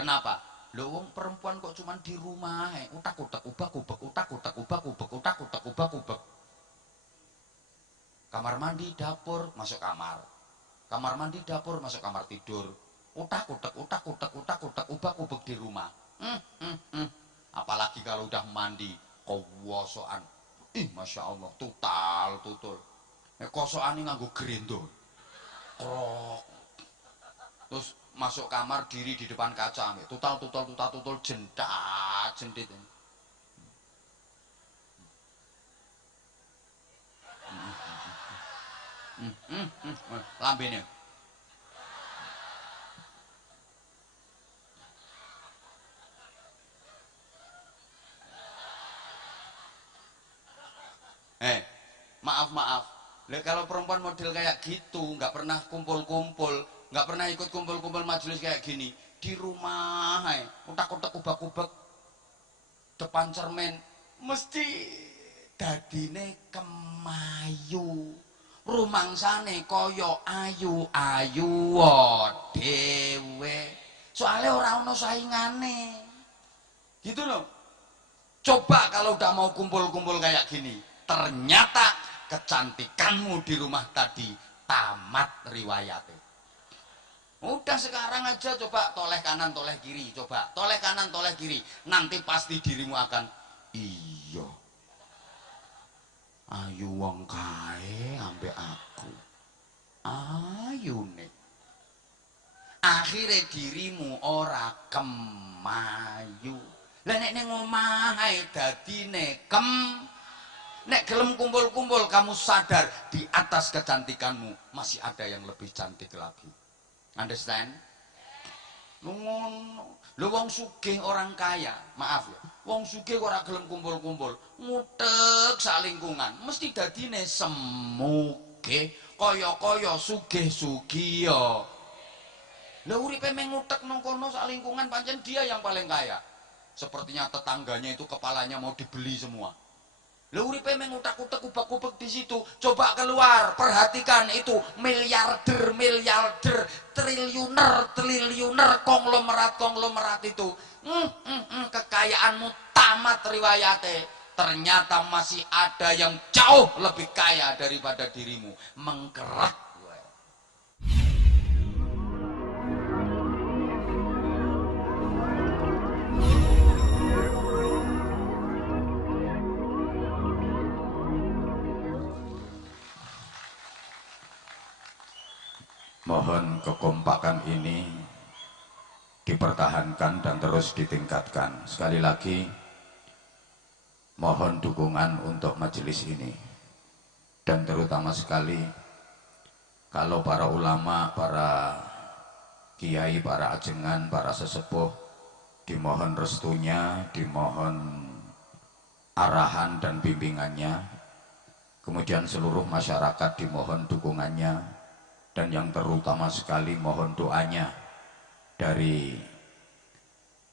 Kenapa? Lho wong perempuan kok cuman di rumah, utak-utak ubak-ubek, utak-utak ubak-ubek, utak-utak ubak-ubek. Kamar mandi, dapur, masuk kamar. Kamar mandi, dapur, masuk kamar tidur. Utak-utak, utak-utak, utak-utak ubak-ubek di rumah. Apalagi kalau udah mandi, kowosoan. Masya Allah, tutal, tutul. Kosokan ini nganggo gerendo. Krok. Terus masuk kamar diri di depan kaca, tutal tutal tutal tutul jendat jendit. Lambene. Maaf. Kalau perempuan model kayak gitu, nggak pernah kumpul-kumpul, nggak pernah ikut kumpul-kumpul majelis kayak gini, di rumah, utak-utak ubak-ubak depan cermin, mesti dadine kemayu, rumangsane koyo ayu-ayu dhewe. Soalnya orang ono saingane, gitu loh. Coba kalau udah mau kumpul-kumpul kayak gini, ternyata kecantikanmu di rumah tadi tamat riwayatnya. Udah sekarang aja coba toleh kanan toleh kiri, coba toleh kanan toleh kiri, nanti pasti dirimu akan iya ayu wong kae ambek aku ayu nih. Akhirnya dirimu ora kemayu. Lah nek ning omahe dadine nek gelem kumpul-kumpul kamu sadar di atas kecantikanmu masih ada yang lebih cantik lagi. Understand? Ngono. Lho wong sugih orang kaya, maaf ya. Wong sugih ora gelem kumpul-kumpul, ngutek sak lingkungan, mesti dadine semuge kaya-kaya sugih-sugiya. Lah uripe meng ngutek nang kono sak lingkungan pancen dia yang paling kaya. Sepertinya tetangganya itu kepalanya mau dibeli semua. Lah uripe mengutak-utak ubak-ubak di situ. Coba keluar, perhatikan itu miliarder, triliuner, konglomerat itu. Kekayaanmu tamat riwayate. Ternyata masih ada yang jauh lebih kaya daripada dirimu. Mengkerak. Mohon kekompakan ini dipertahankan dan terus ditingkatkan. Sekali lagi mohon dukungan untuk majelis ini, dan terutama sekali kalau para ulama, para kiai, para ajengan, para sesepuh dimohon restunya, dimohon arahan dan bimbingannya. Kemudian seluruh masyarakat dimohon dukungannya. Dan yang terutama sekali mohon doanya dari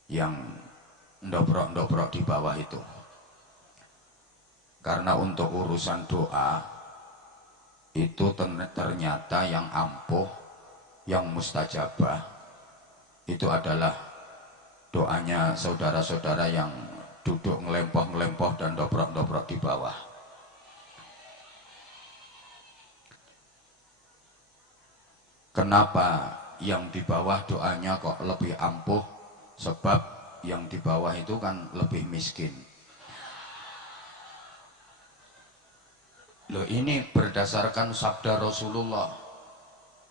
yang ndobrok-ndobrok di bawah itu. Karena untuk urusan doa itu ternyata yang ampuh, yang mustajabah itu adalah doanya saudara-saudara yang duduk ngelempoh-ngelempoh dan dobrok-dobrok di bawah. Kenapa yang di bawah doanya kok lebih ampuh? Sebab yang di bawah itu kan lebih miskin. Loh, ini berdasarkan sabda Rasulullah,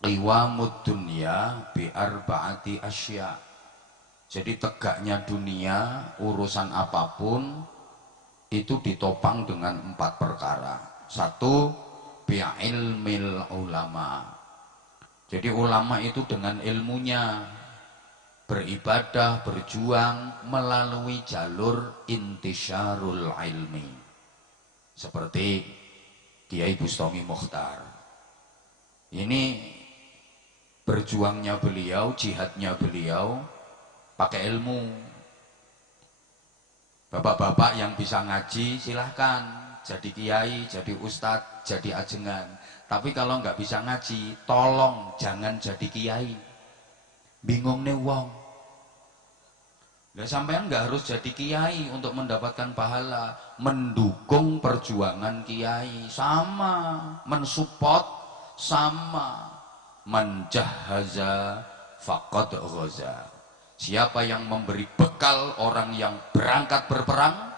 qiwamud dunya bi arba'ati asya. Jadi tegaknya dunia, urusan apapun itu ditopang dengan 4 perkara. 1, bi ilmil ulama. Jadi ulama itu dengan ilmunya beribadah, berjuang melalui jalur intisyarul ilmi. Seperti Kiai Bustami Mukhtar. Ini berjuangnya beliau, jihadnya beliau pakai ilmu. Bapak-bapak yang bisa ngaji silahkan jadi kiai, jadi ustadz, jadi ajengan. Tapi kalau nggak bisa ngaji, tolong jangan jadi kiai. Bingung nih wong. Lah sampean nggak harus jadi kiai untuk mendapatkan pahala. Mendukung perjuangan kiai sama, mensupport sama. Menjahaza faqad ghaza. Siapa yang memberi bekal orang yang berangkat berperang,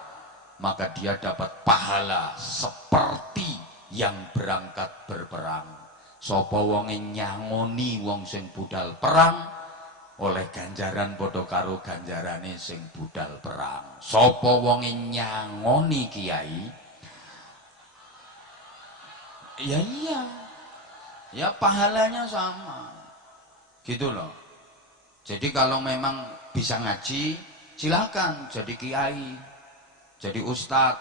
maka dia dapat pahala seperti yang berangkat berperang. Sapa wonge nyangoni wong sing budal perang, oleh ganjaran padha karo ganjarane sing budal perang. Sapa wonge nyangoni kiai, ya iya, ya pahalanya sama, gitu loh. Jadi kalau memang bisa ngaji, silakan jadi kiai, jadi ustadz.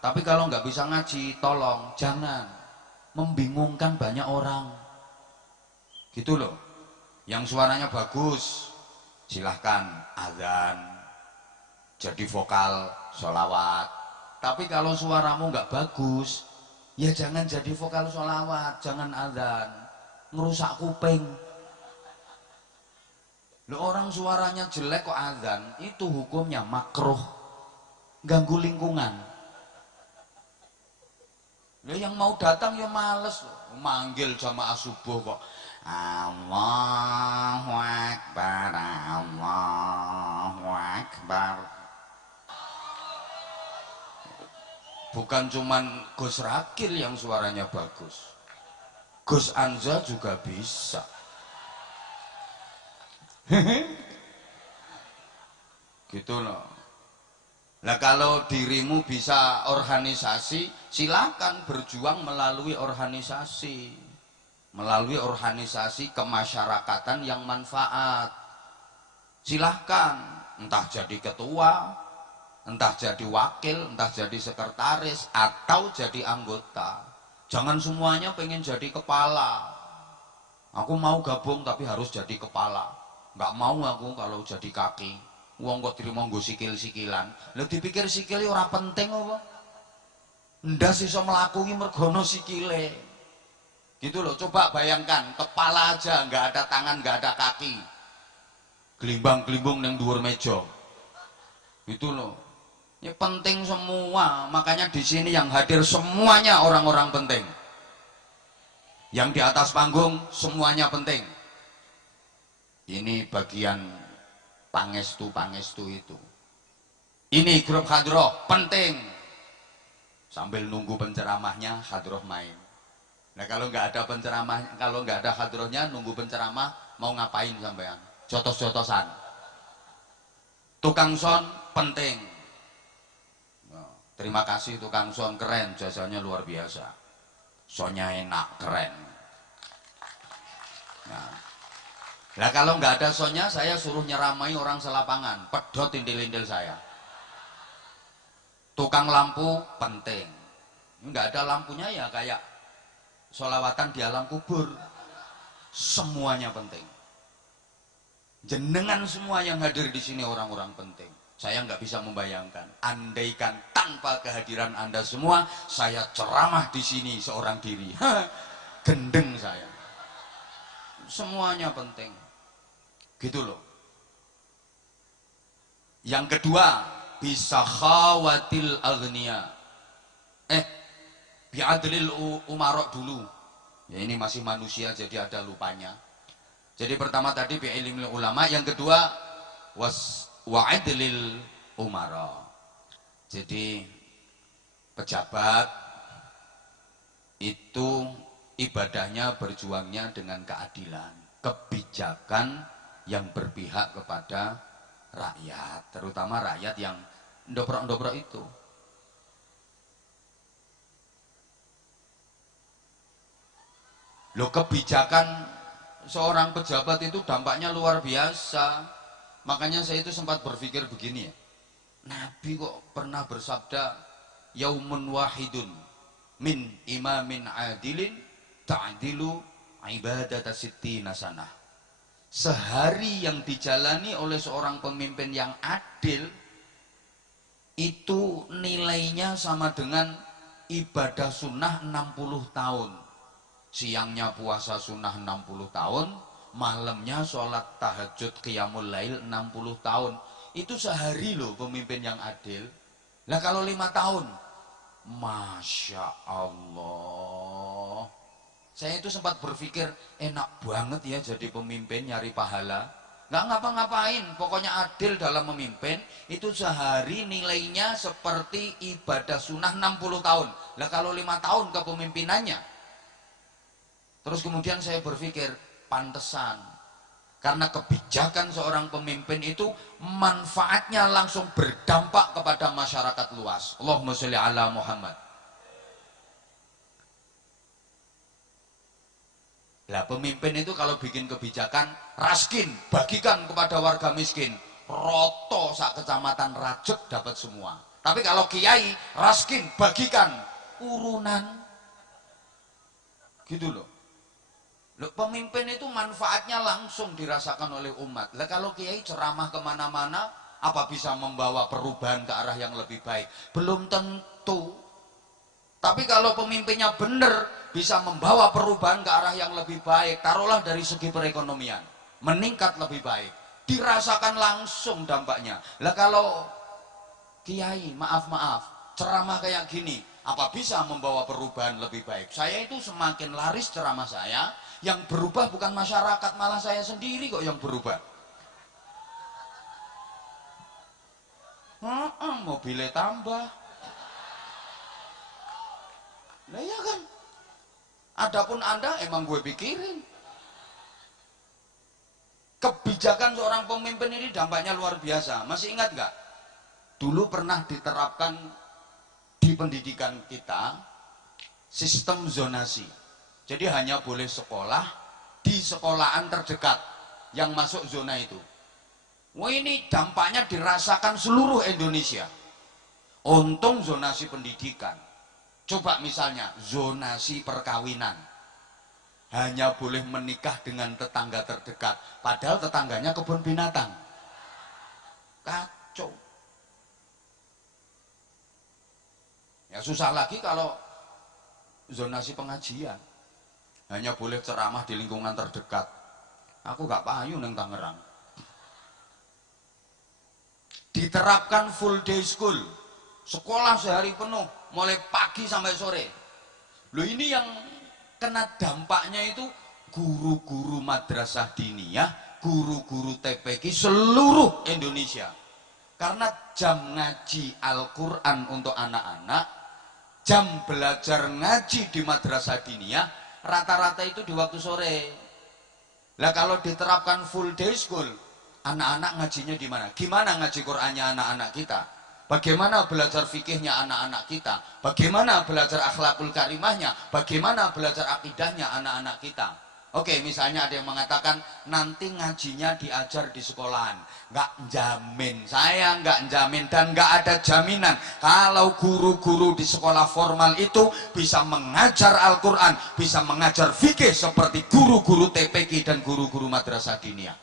Tapi kalau nggak bisa ngaji, tolong jangan membingungkan banyak orang, gitu loh. Yang suaranya bagus, silahkan azan, jadi vokal sholawat. Tapi kalau suaramu nggak bagus, ya jangan jadi vokal sholawat, jangan azan, ngerusak kuping. Loh, orang suaranya jelek kok azan, itu hukumnya makruh, ganggu lingkungan. Loh, yang mau datang ya males loh, manggil jamaah subuh kok Allahu Akbar, Allahu Akbar. Bukan cuman Gus Rakil yang suaranya bagus, Gus Anza juga bisa. Gitu loh. Nah kalau dirimu bisa organisasi, silakan berjuang melalui organisasi. Melalui organisasi kemasyarakatan yang manfaat. Silahkan, entah jadi ketua, entah jadi wakil, entah jadi sekretaris, atau jadi anggota. Jangan semuanya pengen jadi kepala. Aku mau gabung tapi harus jadi kepala. Nggak mau aku kalau jadi kaki. Wong kok terima nggo sikil-sikilan. Lha dipikir sikile ora penting apa? Ndas iso mlaku ki mergo ono sikile. Gitu loh, coba bayangkan, kepala aja nggak ada tangan, nggak ada kaki, gelimbang-gelimbung neng dhuwur meja. Itu loh. Ya penting semua, makanya di sini yang hadir semuanya orang-orang penting. Yang di atas panggung semuanya penting. Ini bagian pangestu itu. Ini grup hadroh penting. Sambil nunggu penceramahnya, hadroh main. Nah kalau nggak ada penceramah, kalau nggak ada hadrohnya, nunggu penceramah mau ngapain sampean? Jotos-jotosan. Tukang son penting. Nah, terima kasih tukang son, keren, jasanya luar biasa. Sonnya enak, keren. Nah kalau nggak ada sonnya, saya suruh nyeramai orang selapangan, pedot intil-intil saya. Tukang lampu penting. Nggak ada lampunya ya kayak sholawatan di alam kubur. Semuanya penting. Jenengan semua yang hadir di sini orang-orang penting. Saya nggak bisa membayangkan, andaikan tanpa kehadiran Anda semua, saya ceramah di sini seorang diri. Gendeng saya. Semuanya penting. Gitu loh. Yang kedua, bisa khawatil aghnia. Bi'adlil umarok dulu. Ya ini masih manusia jadi ada lupanya. Jadi pertama tadi bi'ilmil ulama, yang kedua wa'adlil umara. Jadi pejabat itu ibadahnya berjuangnya dengan keadilan, kebijakan yang berpihak kepada rakyat, terutama rakyat yang ndoprok-ndoprok itu. Loh, kebijakan seorang pejabat itu dampaknya luar biasa. Makanya saya itu sempat berpikir begini ya, Nabi kok pernah bersabda, yaumun wahidun min imamin adilin ta'dilu ibadata sittina sanah. Sehari yang dijalani oleh seorang pemimpin yang adil itu nilainya sama dengan ibadah sunnah 60 tahun. Siangnya puasa sunnah 60 tahun, malamnya sholat tahajud qiyamul lail 60 tahun. itu sehari loh pemimpin yang adil. Lah kalau 5 tahun, Masya Allah. Saya itu sempat berpikir, enak banget ya jadi pemimpin nyari pahala. Nggak ngapa-ngapain, pokoknya adil dalam memimpin. Itu sehari nilainya seperti ibadah sunnah 60 tahun. Lah kalau 5 tahun kepemimpinannya. Terus kemudian saya berpikir, pantesan. Karena kebijakan seorang pemimpin itu manfaatnya langsung berdampak kepada masyarakat luas. Allahumma sholli ala Muhammad. Lah pemimpin itu kalau bikin kebijakan, raskin, bagikan kepada warga miskin. Roto sak kecamatan rajek dapat semua. Tapi kalau kiai, raskin, bagikan, urunan. Gitu loh. Loh, pemimpin itu manfaatnya langsung dirasakan oleh umat. Lah kalau kiai ceramah kemana-mana, apa bisa membawa perubahan ke arah yang lebih baik? Belum tentu. Tapi kalau pemimpinnya benar, bisa membawa perubahan ke arah yang lebih baik. Taruhlah dari segi perekonomian, meningkat lebih baik, dirasakan langsung dampaknya. Lah kalau kiai, maaf ceramah kayak gini, apa bisa membawa perubahan lebih baik? Saya itu semakin laris ceramah saya, yang berubah bukan masyarakat, malah saya sendiri kok yang berubah. Mobilnya tambah. Nah ya kan, adapun Anda emang gue pikirin. Kebijakan seorang pemimpin ini dampaknya luar biasa. Masih ingat nggak? Dulu pernah diterapkan di pendidikan kita sistem zonasi. Jadi hanya boleh sekolah di sekolahan terdekat yang masuk zona itu. Wah, ini dampaknya dirasakan seluruh Indonesia. Untung zonasi pendidikan. Coba misalnya zonasi perkawinan, hanya boleh menikah dengan tetangga terdekat, padahal tetangganya kebun binatang. Kacau. Ya susah lagi kalau zonasi pengajian, hanya boleh ceramah di lingkungan terdekat. Aku gak payu neng Tangerang. Diterapkan full day school, sekolah sehari penuh, mulai pagi sampai sore. Loh, ini yang kena dampaknya itu guru-guru madrasah diniyah, guru-guru TPQ seluruh Indonesia. Karena jam ngaji Al-Quran untuk anak-anak, jam belajar ngaji di madrasah diniyah, rata-rata itu di waktu sore. Lah kalau diterapkan full day school, anak-anak ngajinya di mana? Gimana ngaji Qur'annya anak-anak kita? Bagaimana belajar fikihnya anak-anak kita? Bagaimana belajar akhlakul karimahnya? Bagaimana belajar akidahnya anak-anak kita? Oke, misalnya ada yang mengatakan nanti ngajinya diajar di sekolahan. Nggak jamin, saya nggak jamin dan nggak ada jaminan kalau guru-guru di sekolah formal itu bisa mengajar Al-Quran, bisa mengajar fikih seperti guru-guru TPQ dan guru-guru madrasah diniyah.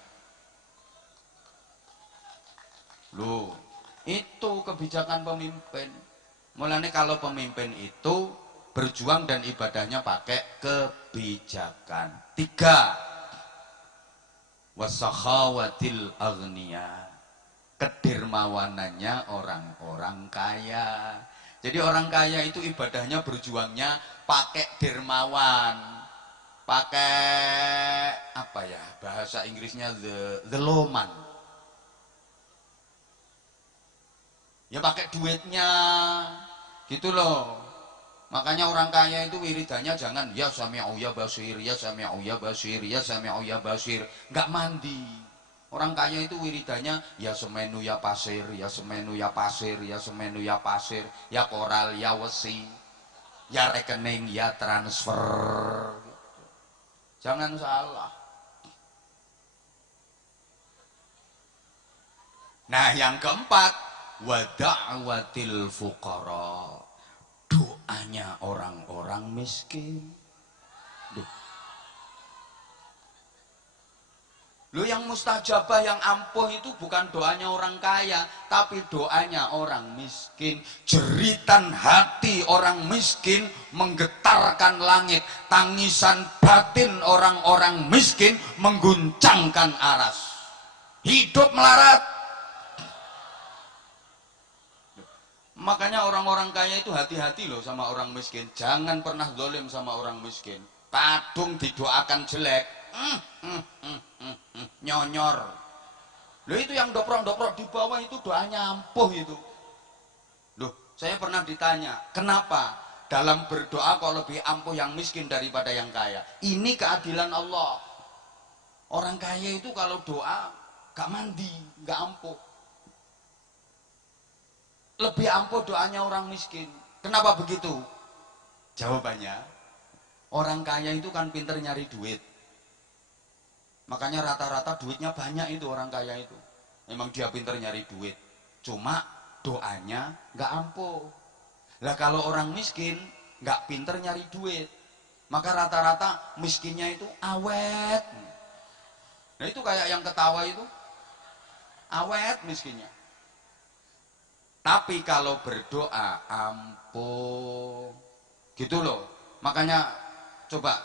Loh, itu kebijakan pemimpin. Mulanya kalau pemimpin itu berjuang dan ibadahnya pakai kebijakan. 3, wasakhawatil aghnia, kedermawanannya orang-orang kaya. Jadi orang kaya itu ibadahnya berjuangnya pakai dermawan, pakai apa ya bahasa Inggrisnya the loman. Ya pakai duitnya gitu loh. Makanya orang kaya itu wiridannya jangan ya sami'u ya basir, ya sami'u ya basir, ya sami'u ya basir, nggak mandi. Orang kaya itu wiridannya ya semenu ya pasir, ya semenu ya pasir, ya semenu ya pasir, ya koral ya wesi, ya rekening ya transfer. Jangan salah. Nah yang keempat, wa da'watil fuqara, doanya orang-orang miskin. Lo yang mustajabah, yang ampuh itu bukan doanya orang kaya, tapi doanya orang miskin. Jeritan hati orang miskin menggetarkan langit, tangisan batin orang-orang miskin mengguncangkan aras. Hidup melarat, Makanya orang-orang kaya itu hati-hati loh sama orang miskin. Jangan pernah zalim sama orang miskin. Kadung didoakan jelek, nyonyor. Loh itu yang doprok-doprok di bawah itu doanya ampuh itu. Loh, saya pernah ditanya, kenapa dalam berdoa kok lebih ampuh yang miskin daripada yang kaya? Ini keadilan Allah. Orang kaya itu kalau doa gak mandi, gak ampuh. Lebih ampuh doanya orang miskin. Kenapa begitu? Jawabannya, orang kaya itu kan pinter nyari duit. Makanya rata-rata duitnya banyak itu orang kaya itu. Memang dia pinter nyari duit. Cuma doanya gak ampuh. Lah kalau orang miskin gak pinter nyari duit, maka rata-rata miskinnya itu awet. Nah itu kayak yang ketawa itu, awet miskinnya. Tapi kalau berdoa ampuh, gitu loh. Makanya coba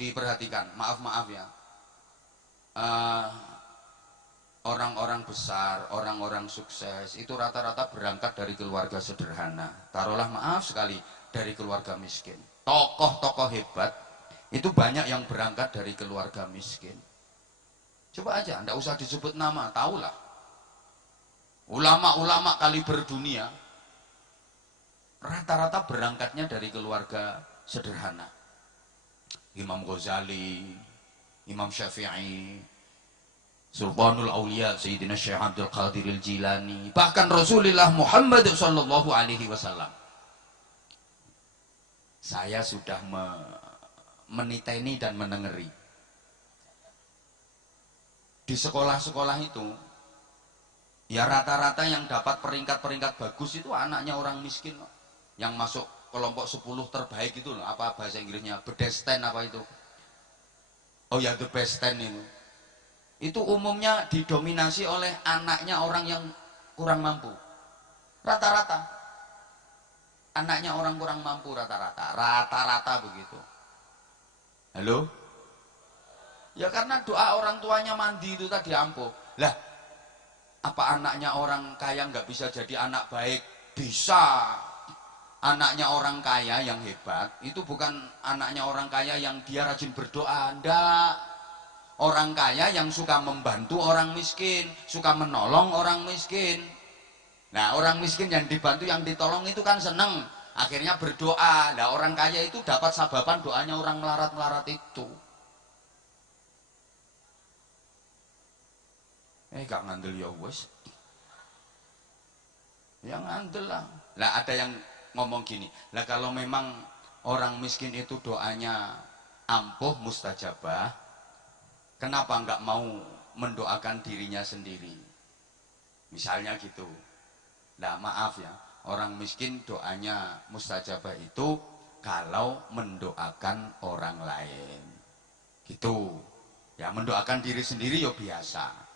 diperhatikan, maaf ya, orang-orang besar, orang-orang sukses itu rata-rata berangkat dari keluarga sederhana. Taruhlah maaf sekali dari keluarga miskin. Tokoh-tokoh hebat itu banyak yang berangkat dari keluarga miskin. Coba aja, ndak usah disebut nama, tahulah. Ulama-ulama kaliber dunia rata-rata berangkatnya dari keluarga sederhana. Imam Ghazali, Imam Syafi'i, Sultanul Aulia Sayyidina Syekh Abdul Qadir Al-Jilani, bahkan Rasulullah Muhammad sallallahu alaihi wasallam. Saya sudah meniteni dan menengeri. Di sekolah-sekolah itu ya rata-rata yang dapat peringkat-peringkat bagus itu anaknya orang miskin, yang masuk kelompok 10 terbaik itu loh, apa bahasa Inggrisnya, best 10 apa itu, oh ya the best 10 itu umumnya didominasi oleh anaknya orang yang kurang mampu. Rata-rata anaknya orang kurang mampu, rata-rata begitu. Halo? Ya karena doa orang tuanya mandi itu tadi ampuh. Lah apa anaknya orang kaya nggak bisa jadi anak baik? Bisa. Anaknya orang kaya yang hebat itu bukan anaknya orang kaya yang dia rajin berdoa, ndak. Orang kaya yang suka membantu orang miskin, suka menolong orang miskin. Nah orang miskin yang dibantu, yang ditolong itu kan seneng, akhirnya berdoa. Nah orang kaya itu dapat sababan doanya orang melarat-melarat itu. Gak ngandel ya wes, ya ngandel lah. Lah ada yang ngomong gini, lah kalau memang orang miskin itu doanya ampuh mustajabah, kenapa nggak mau mendoakan dirinya sendiri? Misalnya gitu. Nah maaf ya, orang miskin doanya mustajabah itu kalau mendoakan orang lain gitu. Ya mendoakan diri sendiri ya biasa.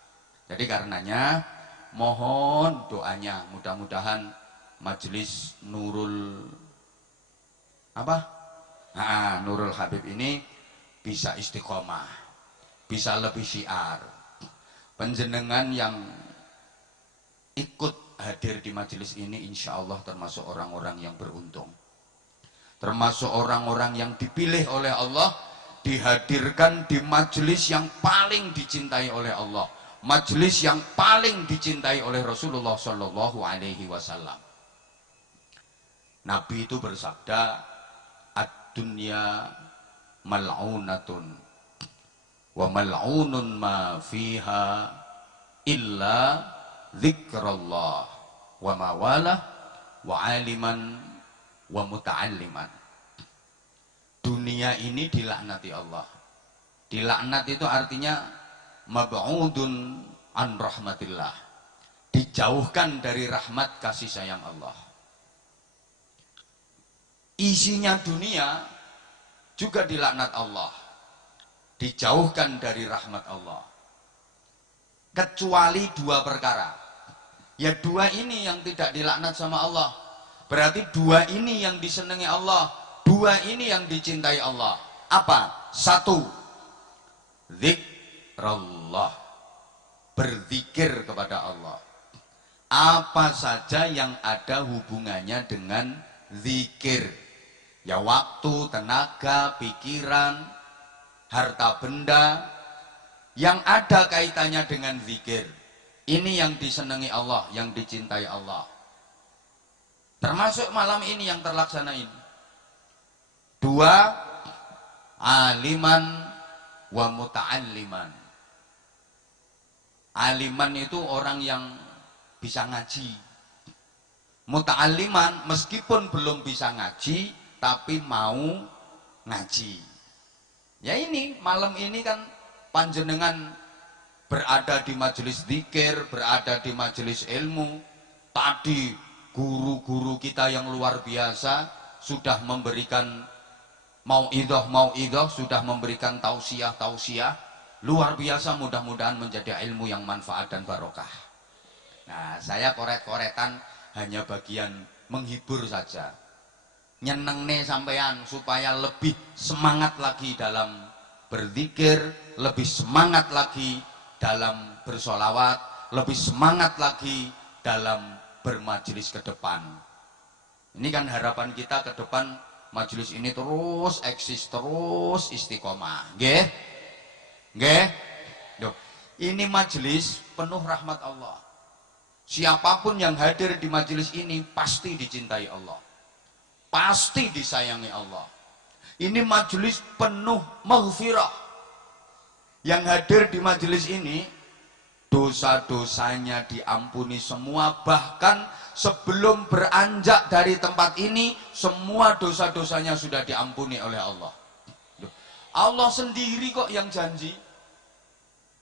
Jadi karenanya mohon doanya, mudah-mudahan majelis Nurul Nurul Habib ini bisa istiqomah, bisa lebih syiar. Panjenengan yang ikut hadir di majelis ini insya Allah termasuk orang-orang yang beruntung, termasuk orang-orang yang dipilih oleh Allah, dihadirkan di majelis yang paling dicintai oleh Allah, majelis yang paling dicintai oleh Rasulullah Shallallahu Alaihi Wasallam. Nabi itu bersabda, ad-dunya mal'unatun wa mal'unun ma fiha illa dzikrullah wa mawalah wa aliman wa muta'alliman. Dunia ini dilaknati Allah. Dilaknat itu artinya mab'udun an rahmatillah, dijauhkan dari rahmat kasih sayang Allah. Isinya dunia juga dilaknat Allah, dijauhkan dari rahmat Allah, kecuali dua perkara. Ya dua ini yang tidak dilaknat sama Allah, berarti dua ini yang disenangi Allah, dua ini yang dicintai Allah. Apa? Satu, zikrullah, berzikir kepada Allah. apa saja yang ada hubungannya dengan zikir. Ya waktu, tenaga, pikiran, harta benda yang ada kaitannya dengan zikir. Ini yang disenangi Allah, yang dicintai Allah. Termasuk malam ini yang terlaksana ini. 2, aliman wa muta'alliman. Aliman itu orang yang bisa ngaji. Muta'alliman meskipun belum bisa ngaji tapi mau ngaji. Ya ini malam ini kan panjenengan berada di majelis zikir, berada di majelis ilmu. Tadi guru-guru kita yang luar biasa sudah memberikan mauidhah, sudah memberikan tausiah luar biasa. Mudah-mudahan menjadi ilmu yang manfaat dan barokah. Nah, saya koret-koretan hanya bagian menghibur saja, nyenengne sampean supaya lebih semangat lagi dalam berzikir, lebih semangat lagi dalam bersolawat, lebih semangat lagi dalam bermajelis ke depan. Ini kan harapan kita ke depan, majelis ini terus eksis, terus istiqomah. Nggih? Nggih? Duh, ini majelis penuh rahmat Allah. Siapapun yang hadir di majelis ini pasti dicintai Allah, pasti disayangi Allah. Ini majelis penuh maghfirah. Yang hadir di majelis ini dosa-dosanya diampuni semua, bahkan sebelum beranjak dari tempat ini semua dosa-dosanya sudah diampuni oleh Allah. Allah sendiri kok yang janji,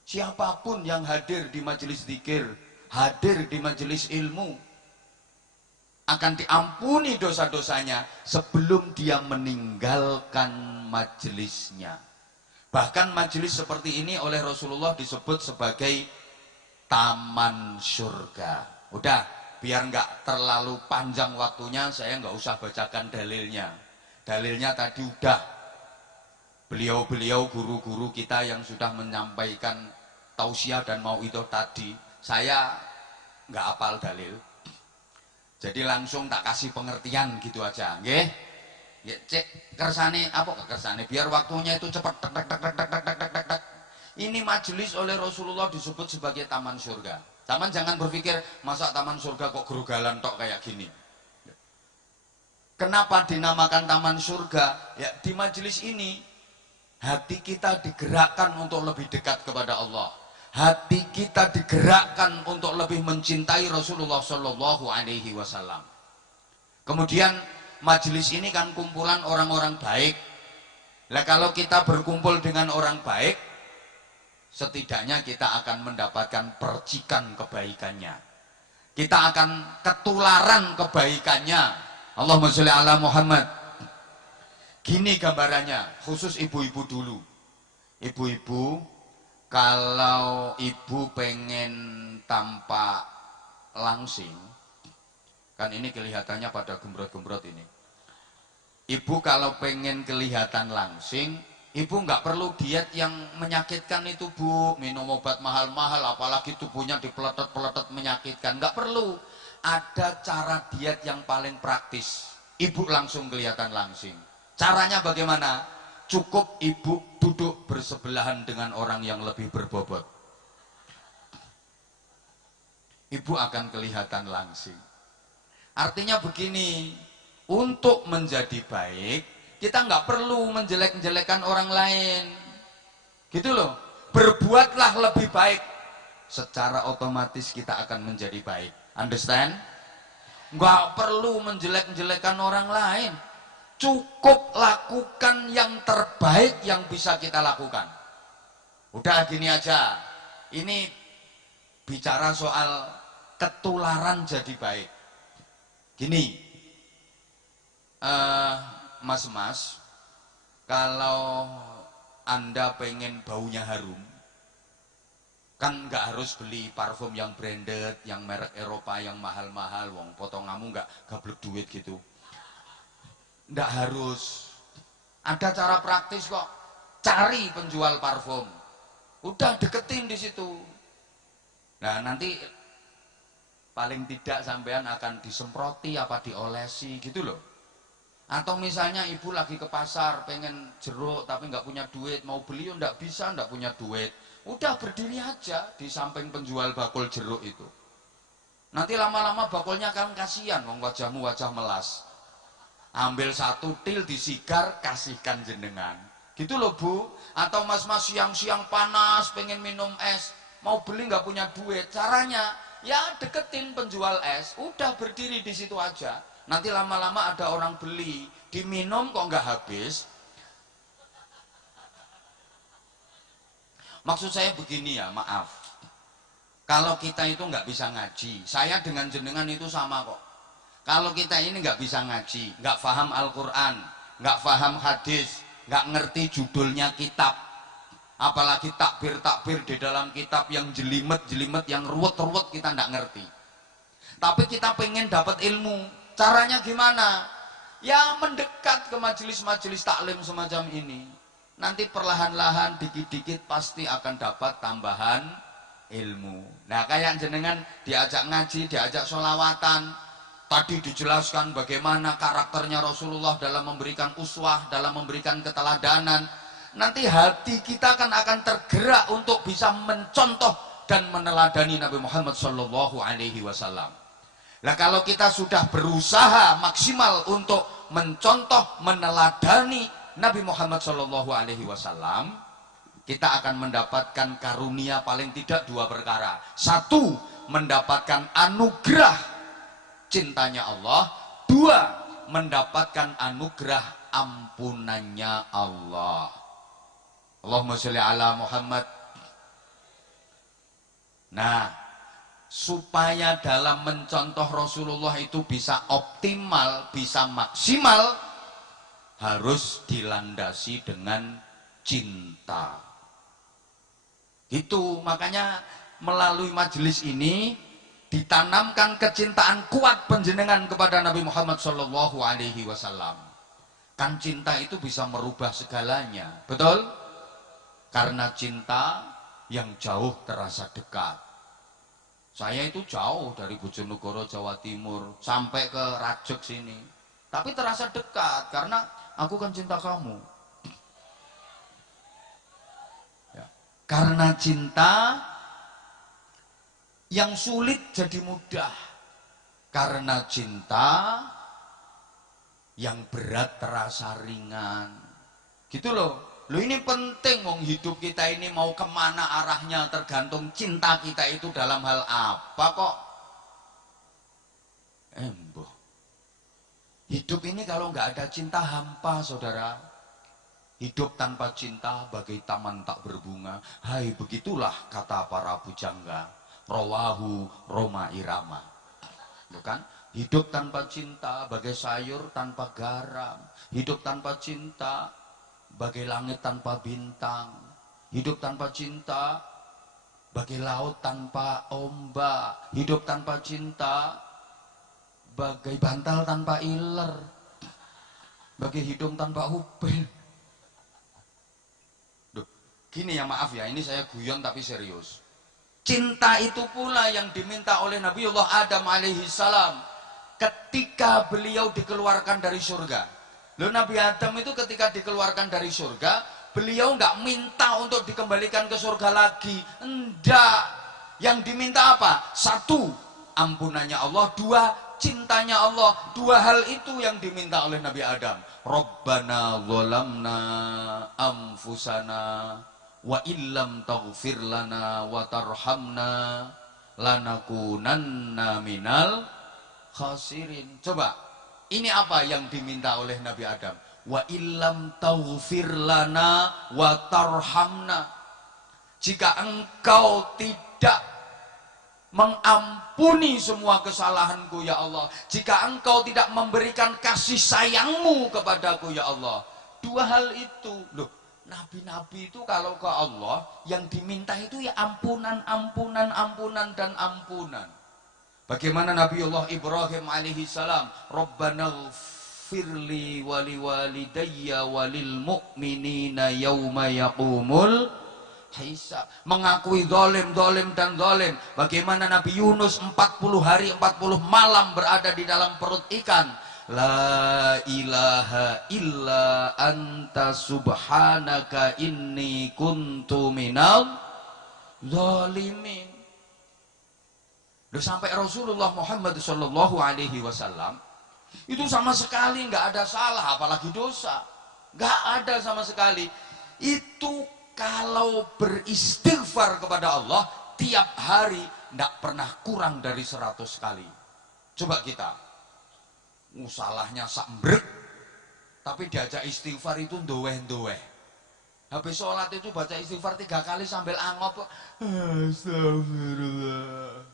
siapapun yang hadir di majelis zikir, hadir di majelis ilmu, akan diampuni dosa-dosanya sebelum dia meninggalkan majelisnya. Bahkan majelis seperti ini oleh Rasulullah disebut sebagai taman surga. Udah, biar nggak terlalu panjang waktunya, saya nggak usah bacakan dalilnya. Dalilnya tadi udah beliau-beliau guru-guru kita yang sudah menyampaikan tausiah dan mauidhah tadi. Saya nggak hafal dalil, jadi langsung tak kasih pengertian gitu aja, nggih. Ya, cek kersane apa kersane biar waktunya itu cepat. Ini majelis oleh Rasulullah disebut sebagai taman surga. Taman, jangan berpikir masa taman surga kok gerugalan tok kayak gini. Kenapa dinamakan taman surga? Ya, di majelis ini hati kita digerakkan untuk lebih dekat kepada Allah. Hati kita digerakkan untuk lebih mencintai Rasulullah Shallallahu Alaihi Wasallam. Kemudian majelis ini kan kumpulan orang-orang baik. Lah kalau kita berkumpul dengan orang baik, setidaknya kita akan mendapatkan percikan kebaikannya. Kita akan ketularan kebaikannya. Allahumma sholli ala Muhammad. Gini gambarannya, khusus ibu-ibu dulu. Ibu-ibu, kalau ibu pengen tampak langsing, kan ini kelihatannya pada gembrot-gembrot ini. Ibu kalau pengen kelihatan langsing, ibu nggak perlu diet yang menyakitkan itu, Bu. Minum obat mahal-mahal, apalagi tubuhnya dipeletot-peletot menyakitkan. Nggak perlu. Ada cara diet yang paling praktis. Ibu langsung kelihatan langsing. Caranya bagaimana? Cukup ibu duduk bersebelahan dengan orang yang lebih berbobot. Ibu akan kelihatan langsing. Artinya begini, untuk menjadi baik, kita nggak perlu menjelek-jelekan orang lain. Gitu loh. Berbuatlah lebih baik. Secara otomatis kita akan menjadi baik. Understand? Nggak perlu menjelek-jelekan orang lain. Cukup lakukan yang terbaik yang bisa kita lakukan. Udah gini aja. Ini bicara soal ketularan jadi baik. Gini, mas-mas, kalau Anda pengen baunya harum, kan nggak harus beli parfum yang branded, yang merek Eropa, yang mahal-mahal, wong potonganmu nggak gablek duit gitu. Nggak harus. Ada cara praktis kok. Cari penjual parfum, udah deketin di situ. Nah nanti paling tidak sampean akan disemproti apa diolesi gitu loh. Atau misalnya ibu lagi ke pasar pengen jeruk tapi nggak punya duit, mau beli nggak bisa, nggak punya duit, udah berdiri aja di samping penjual bakul jeruk itu. Nanti lama-lama bakulnya kan kasihan, wong wajahmu wajah melas, ambil satu til disigar kasihkan jenengan gitu loh Bu. Atau mas-mas siang-siang panas pengen minum es, mau beli nggak punya duit, caranya ya deketin penjual es, udah berdiri di situ aja. Nanti lama-lama ada orang beli, diminum kok nggak habis. Maksud saya begini ya, maaf. Kalau kita itu nggak bisa ngaji, saya dengan jenengan itu sama kok. Kalau kita ini nggak bisa ngaji, nggak paham Al-Quran, nggak paham hadis, nggak ngerti judulnya kitab, apalagi takbir-takbir di dalam kitab yang jelimet-jelimet, yang ruwet-ruwet kita nggak ngerti. Tapi kita pengen dapat ilmu, caranya gimana? Ya mendekat ke majelis-majelis taklim semacam ini. Nanti perlahan-lahan, dikit-dikit pasti akan dapat tambahan ilmu. Nah kayak jenengan diajak ngaji, diajak sholawatan, tadi dijelaskan bagaimana karakternya Rasulullah dalam memberikan uswah, dalam memberikan keteladanan. Nanti hati kita akan tergerak untuk bisa mencontoh dan meneladani Nabi Muhammad SAW. Nah kalau kita sudah berusaha maksimal untuk mencontoh, meneladani Nabi Muhammad SAW, kita akan mendapatkan karunia paling tidak dua perkara. Satu, mendapatkan anugerah cintanya Allah. Dua, mendapatkan anugerah ampunannya Allah. Allahumma sholli ala Muhammad. Nah, supaya dalam mencontoh Rasulullah itu bisa optimal, bisa maksimal, harus dilandasi dengan cinta. Itu makanya melalui majelis ini ditanamkan kecintaan kuat panjenengan kepada Nabi Muhammad SAW. Kan cinta itu bisa merubah segalanya, betul? Karena cinta yang jauh terasa dekat. Saya itu jauh dari Bojonegoro, Jawa Timur, sampai ke Rajek sini. Tapi terasa dekat, karena aku kan cinta kamu. Ya. Karena cinta, yang sulit jadi mudah. Karena cinta, yang berat terasa ringan. Gitu loh. Loh ini penting, wong hidup kita ini mau kemana arahnya tergantung cinta kita itu dalam hal apa kok. Emboh. Hidup ini kalau nggak ada cinta hampa saudara. Hidup tanpa cinta bagai taman tak berbunga. Hai begitulah kata para pujangga. Rawahu Roma Irama. Bukan? Hidup tanpa cinta bagai sayur tanpa garam. Hidup tanpa cinta bagai langit tanpa bintang. Hidup tanpa cinta bagai laut tanpa ombak. Hidup tanpa cinta bagai bantal tanpa iler, bagai hidung tanpa upil. Duh, gini ya, maaf ya, ini saya guyon tapi serius. Cinta itu pula yang diminta oleh Nabiullah Adam alaihi salam ketika beliau dikeluarkan dari surga. Loh, Nabi Adam itu ketika dikeluarkan dari surga, beliau nggak minta untuk dikembalikan ke surga lagi. Enggak. Yang diminta apa? Satu, ampunannya Allah. Dua, cintanya Allah. Dua hal itu yang diminta oleh Nabi Adam. Rabbana zalamna anfusana wa illam taghfir lana wa tarhamna lanakunanna minal khasirin. Coba, ini apa yang diminta oleh Nabi Adam? Wa illam taghfir lana wa tarhamna. Jika engkau tidak mengampuni semua kesalahanku ya Allah, jika engkau tidak memberikan kasih sayangmu kepadaku ya Allah. Dua hal itu. Loh, nabi-nabi itu kalau ke Allah yang diminta itu ya ampunan, ampunan, ampunan, dan ampunan. Bagaimana Nabiullah Ibrahim alaihi salam, Rabbana ghfirli wali walidayya walil mu'minina yawma yaqumul hisab, mengakui zalim dan zalim. Bagaimana Nabi Yunus 40 hari 40 malam berada di dalam perut ikan. La ilaha illa anta subhanaka inni kuntu minal zalimin. Sampai Rasulullah Muhammad Shallallahu Alaihi Wasallam itu sama sekali nggak ada salah, apalagi dosa, nggak ada sama sekali. Itu kalau beristighfar kepada Allah tiap hari nggak pernah kurang dari 100 kali. Coba kita, salahnya sambrek, tapi diajak istighfar itu ndoeh-ndoeh. Habis sholat itu baca istighfar 3 kali sambil angop, astagfirullah.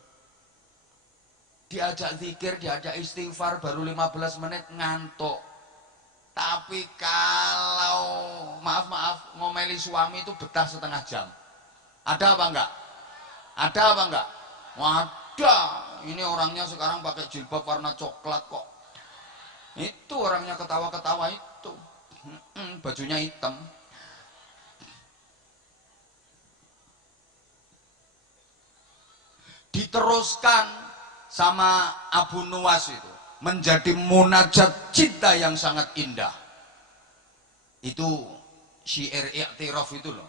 Diajak zikir, diajak istighfar baru 15 menit ngantuk. Tapi kalau maaf ngomeli suami itu betah setengah jam. Ada apa enggak? Ada apa enggak? Ada. Ini orangnya sekarang pakai jilbab warna coklat kok. Itu orangnya ketawa-ketawa itu. Bajunya hitam. Diteruskan sama Abu Nuwas itu menjadi munajat cinta yang sangat indah. Itu syair i'tiraf itu loh.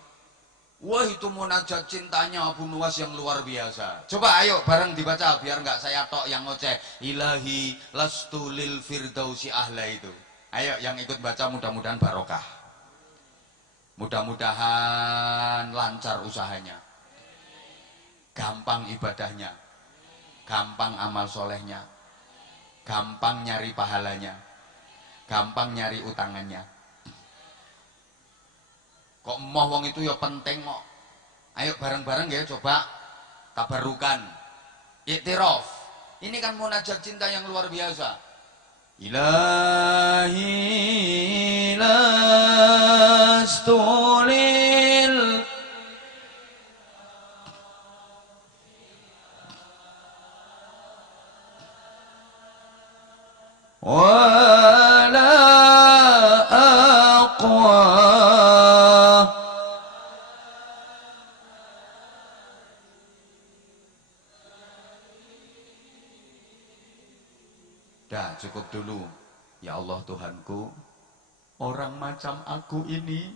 Wah, itu munajat cintanya Abu Nuwas yang luar biasa. Coba ayo bareng dibaca biar nggak saya tok yang ngoceh. Ilahi lastu lil firdausi ahla itu. Ayo yang ikut baca mudah-mudahan barokah. Mudah-mudahan lancar usahanya. Gampang ibadahnya. Gampang amal solehnya, gampang nyari pahalanya, gampang nyari utangannya. Kok emoh wong itu ya penting kok. Ayo bareng-bareng ya coba tabarukan i'tiraf. Ini kan munajat cinta yang luar biasa. Ilahi lastu lil wala aqwa. Dah cukup dulu. Ya Allah Tuhanku, orang macam aku ini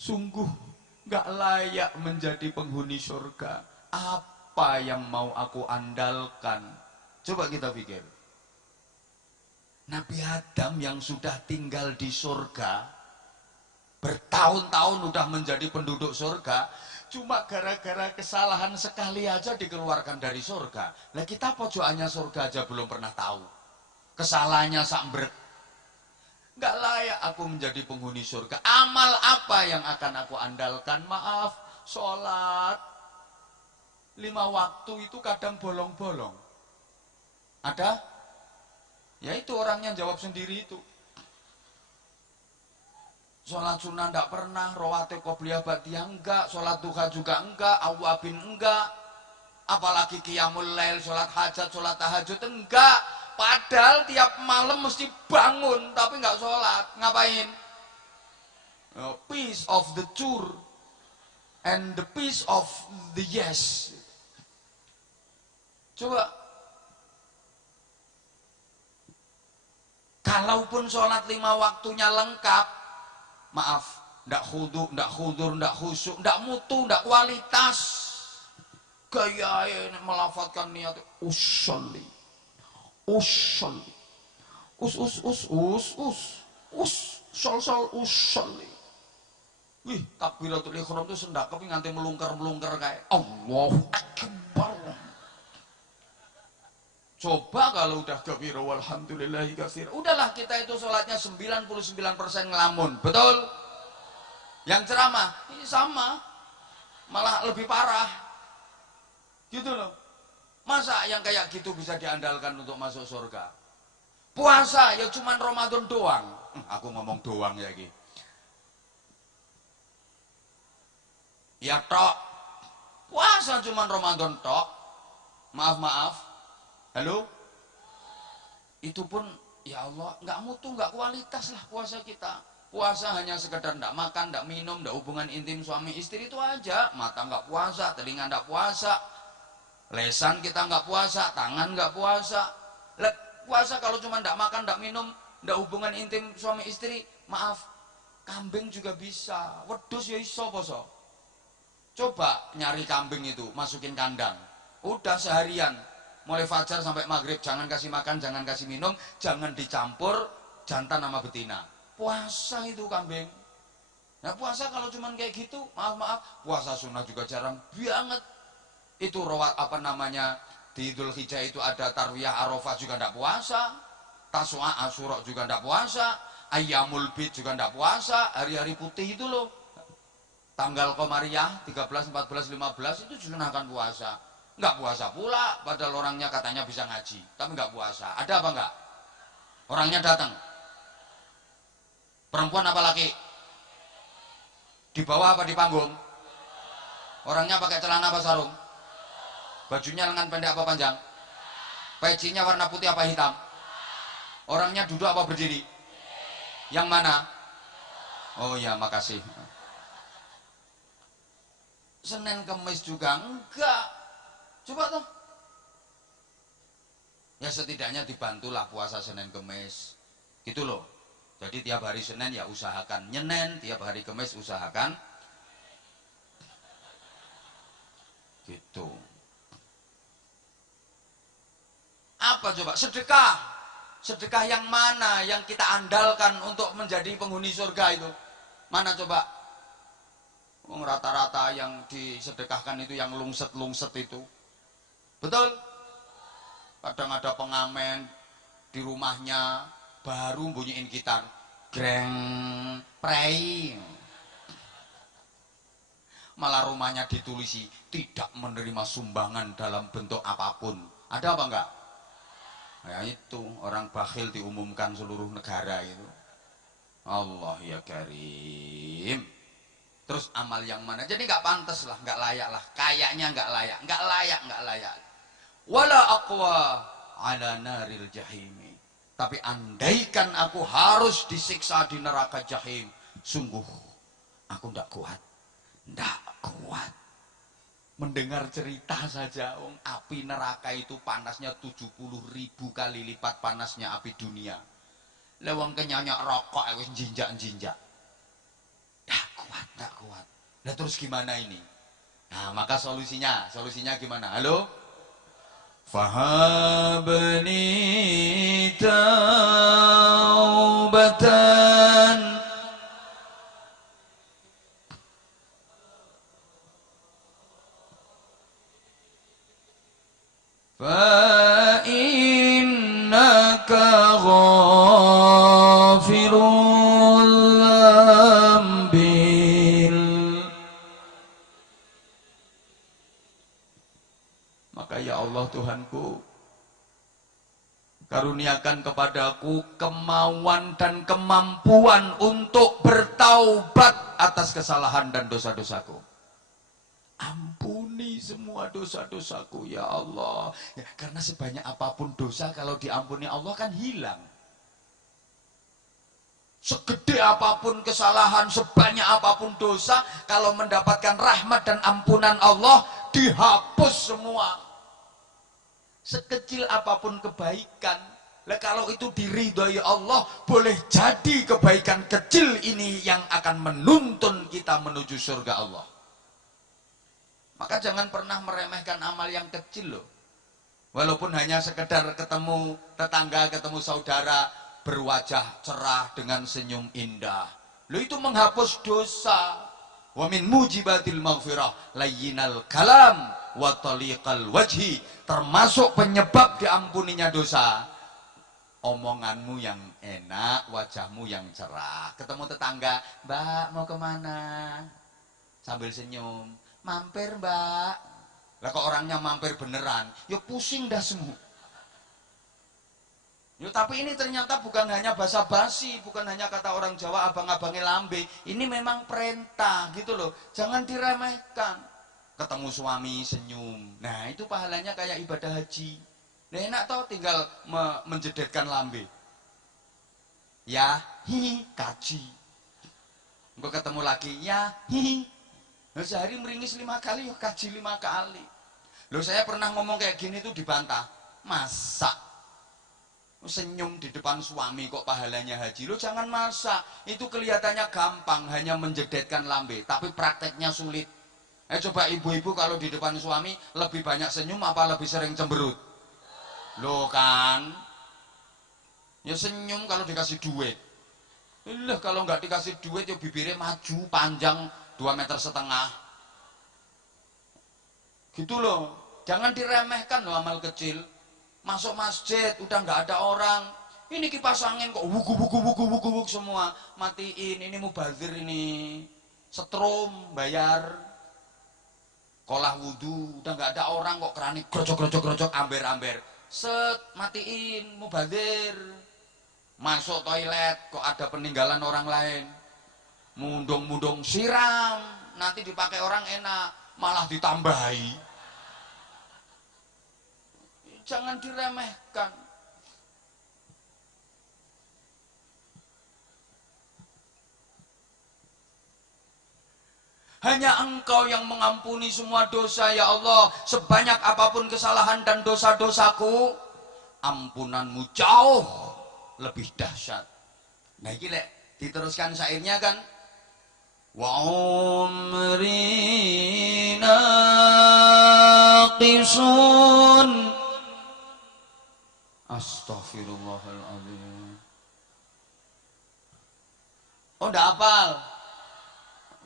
sungguh gak layak menjadi penghuni surga. Apa yang mau aku andalkan? Coba kita pikir. Nabi Adam yang sudah tinggal di surga bertahun-tahun udah menjadi penduduk surga, cuma gara-gara kesalahan sekali aja dikeluarkan dari surga. Nah kita pojokannya surga aja belum pernah tahu. Kesalahannya sambrek. Gak layak aku menjadi penghuni surga. Amal apa yang akan aku andalkan? Maaf, sholat 5 waktu itu kadang bolong-bolong. Ada? Ya itu orangnya jawab sendiri itu. Sholat sunnah enggak pernah, rawatib qobliyah ba'diyah enggak, sholat duha juga enggak, awwabin enggak, apalagi qiyamul lail, sholat hajat, sholat tahajud enggak. Padahal tiap malam mesti bangun tapi enggak sholat. Ngapain? Peace of the tour and the peace of the yes. Coba. Kalaupun sholat 5 waktunya lengkap, maaf, ndak khudu, ndak khudur, ndak khusyuk, ndak mutu, ndak kualitas. Gaya ini melafatkan niat usolli, usolli, sol usolli. Wih, takbiratul ihram itu sendak tapi nganti melungker kayak Allahu Akbar. Coba kalau udah kabira walhamdulillahi katsir. Udahlah kita itu sholatnya 99% ngelamun. Betul? Yang ceramah ini sama. Malah lebih parah. Gitu loh. Masa yang kayak gitu bisa diandalkan untuk masuk surga? Puasa ya cuman Ramadan doang. Aku ngomong doang ya iki. Ya tok. Puasa cuman Ramadan tok. Maaf. Halo? Itu pun ya Allah nggak mutu, nggak kualitas lah puasa kita. Puasa hanya sekedar ndak makan, ndak minum, ndak hubungan intim suami istri itu aja. Mata nggak puasa, telinga ndak puasa, lesan kita nggak puasa, tangan nggak puasa. Puasa kalau cuma ndak makan, ndak minum, ndak hubungan intim suami istri, maaf, kambing juga bisa, wedhus ya iso poso. Coba nyari kambing itu, masukin kandang, udah seharian, mulai fajar sampai maghrib, jangan kasih makan, jangan kasih minum, jangan dicampur jantan sama betina. Puasa itu kambing. Nah puasa kalau cuman kayak gitu, maaf, puasa sunnah juga jarang banget. Itu rawat apa namanya, di Idul Hijjah itu ada tarwiyah Arafah juga ndak puasa, Taswa Asyura juga ndak puasa, Ayyamul Bid juga ndak puasa, hari-hari putih itu loh. Tanggal Komariah 13, 14, 15 itu disunahkan puasa. Nggak puasa pula, padahal orangnya katanya bisa ngaji, tapi nggak puasa. Ada apa nggak? Orangnya datang. Perempuan apa laki? Di bawah apa di panggung? Orangnya pakai celana apa sarung? Bajunya lengan pendek apa panjang? Pecinya warna putih apa hitam? Orangnya duduk apa berdiri? Yang mana? Oh ya, makasih. Senin Kemis juga enggak. Coba tuh. Ya setidaknya dibantulah puasa Senin Kemis. Gitu loh. Jadi tiap hari Senin ya usahakan nyenen, tiap hari Kemis usahakan gitu. Apa coba? Sedekah. Sedekah yang mana yang kita andalkan untuk menjadi penghuni surga itu? Mana coba? Rata-rata yang disedekahkan itu yang lungset-lungset itu. Betul? Kadang ada pengamen di rumahnya baru bunyiin gitar, greng prei, malah rumahnya ditulisi tidak menerima sumbangan dalam bentuk apapun. Ada apa enggak? Ya itu orang bakhil diumumkan seluruh negara itu. Allah ya Karim. Terus amal yang mana? Jadi nggak pantas lah, nggak layak lah, kayaknya nggak layak, nggak layak. Wala aqwa ala naril jahimi. Tapi andaikan aku harus disiksa di neraka jahim, sungguh aku ndak kuat. Mendengar cerita saja, api neraka itu panasnya 70.000 kali lipat panasnya api dunia. Lewang kenyanyak rokok wis jinjak-jinjak. Ndak kuat. Nah terus gimana ini? Nah maka solusinya gimana? Halo? Fahabni taubatan fa innaka ghafirul lambil. Maka ya Allah Tuhanku, karuniakan kepadaku kemauan dan kemampuan untuk bertaubat atas kesalahan dan dosa-dosaku. Ampuni semua dosa-dosaku ya Allah. Ya, karena sebanyak apapun dosa kalau diampuni Allah kan hilang. Segede apapun kesalahan, sebanyak apapun dosa, kalau mendapatkan rahmat dan ampunan Allah, dihapus semua. Sekecil apapun kebaikan, kalau itu diridhoi Allah, boleh jadi kebaikan kecil ini yang akan menuntun kita menuju surga Allah. Maka jangan pernah meremehkan amal yang kecil loh. Walaupun hanya sekedar ketemu tetangga, ketemu saudara, berwajah cerah dengan senyum indah. Lo itu menghapus dosa. Wa min mujibatil maghfirah layyinal kalam wa taliqal wajhi. Termasuk penyebab diampuninya dosa, omonganmu yang enak, wajahmu yang cerah. Ketemu tetangga, "Mbak mau kemana?" Sambil senyum, "Mampir Mbak." Lah kok orangnya mampir beneran, ya pusing dah semua. Ya tapi ini ternyata bukan hanya basa-basi, bukan hanya kata orang Jawa abang-abangnya lambe. Ini memang perintah gitu loh, jangan diremehkan. Ketemu suami senyum, nah itu pahalanya kayak ibadah haji. Nah enak toh tinggal menjedetkan lambe. Ya, kaji. Gue ketemu lagi, ya hihi. Loh, sehari meringis 5 kali, ya kaji 5 kali. Loh, saya pernah ngomong kayak gini tuh dibantah. Masa senyum di depan suami kok pahalanya haji? Lo jangan masak, itu kelihatannya gampang, hanya menjedetkan lambe, tapi prakteknya sulit. Coba ibu-ibu kalau di depan suami lebih banyak senyum apa lebih sering cemberut? Lo kan ya senyum kalau dikasih duit. Lah kalau nggak dikasih duit ya bibirnya maju panjang 2,5 meter. Gitu loh, jangan diremehkan loh amal kecil. Masuk masjid udah nggak ada orang, ini kipas angin kok wugu wugu wugu wugu wugu semua, matiin. Ini mubazir, ini setrum bayar. Kolah wudhu udah nggak ada orang kok keramik grojok grojok grojok amber amber, set matiin, mubazir. Masuk toilet kok ada peninggalan orang lain, mundung mundung siram, nanti dipakai orang enak malah ditambahi. Jangan diremehkan. Hanya Engkau yang mengampuni semua dosa, ya Allah. Sebanyak apapun kesalahan dan dosa-dosaku, ampunanmu jauh lebih dahsyat. Nah ini lek diteruskan syairnya kan, wa umrina qisun. Astaghfirullahaladzim. Oh ndak hafal?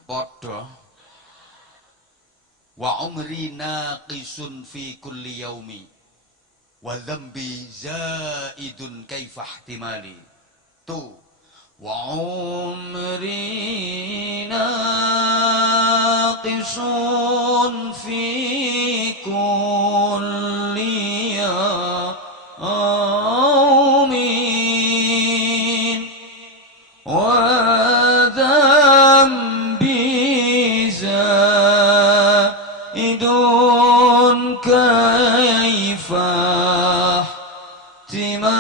Podo. Wa umri naqisun fi kulli yaumi wa dzambi zaidun kaifa ihtimali. Tuh. Wa umri naqisun fi kulli yaumin wa dzambi zaidun kaifa ihtimali.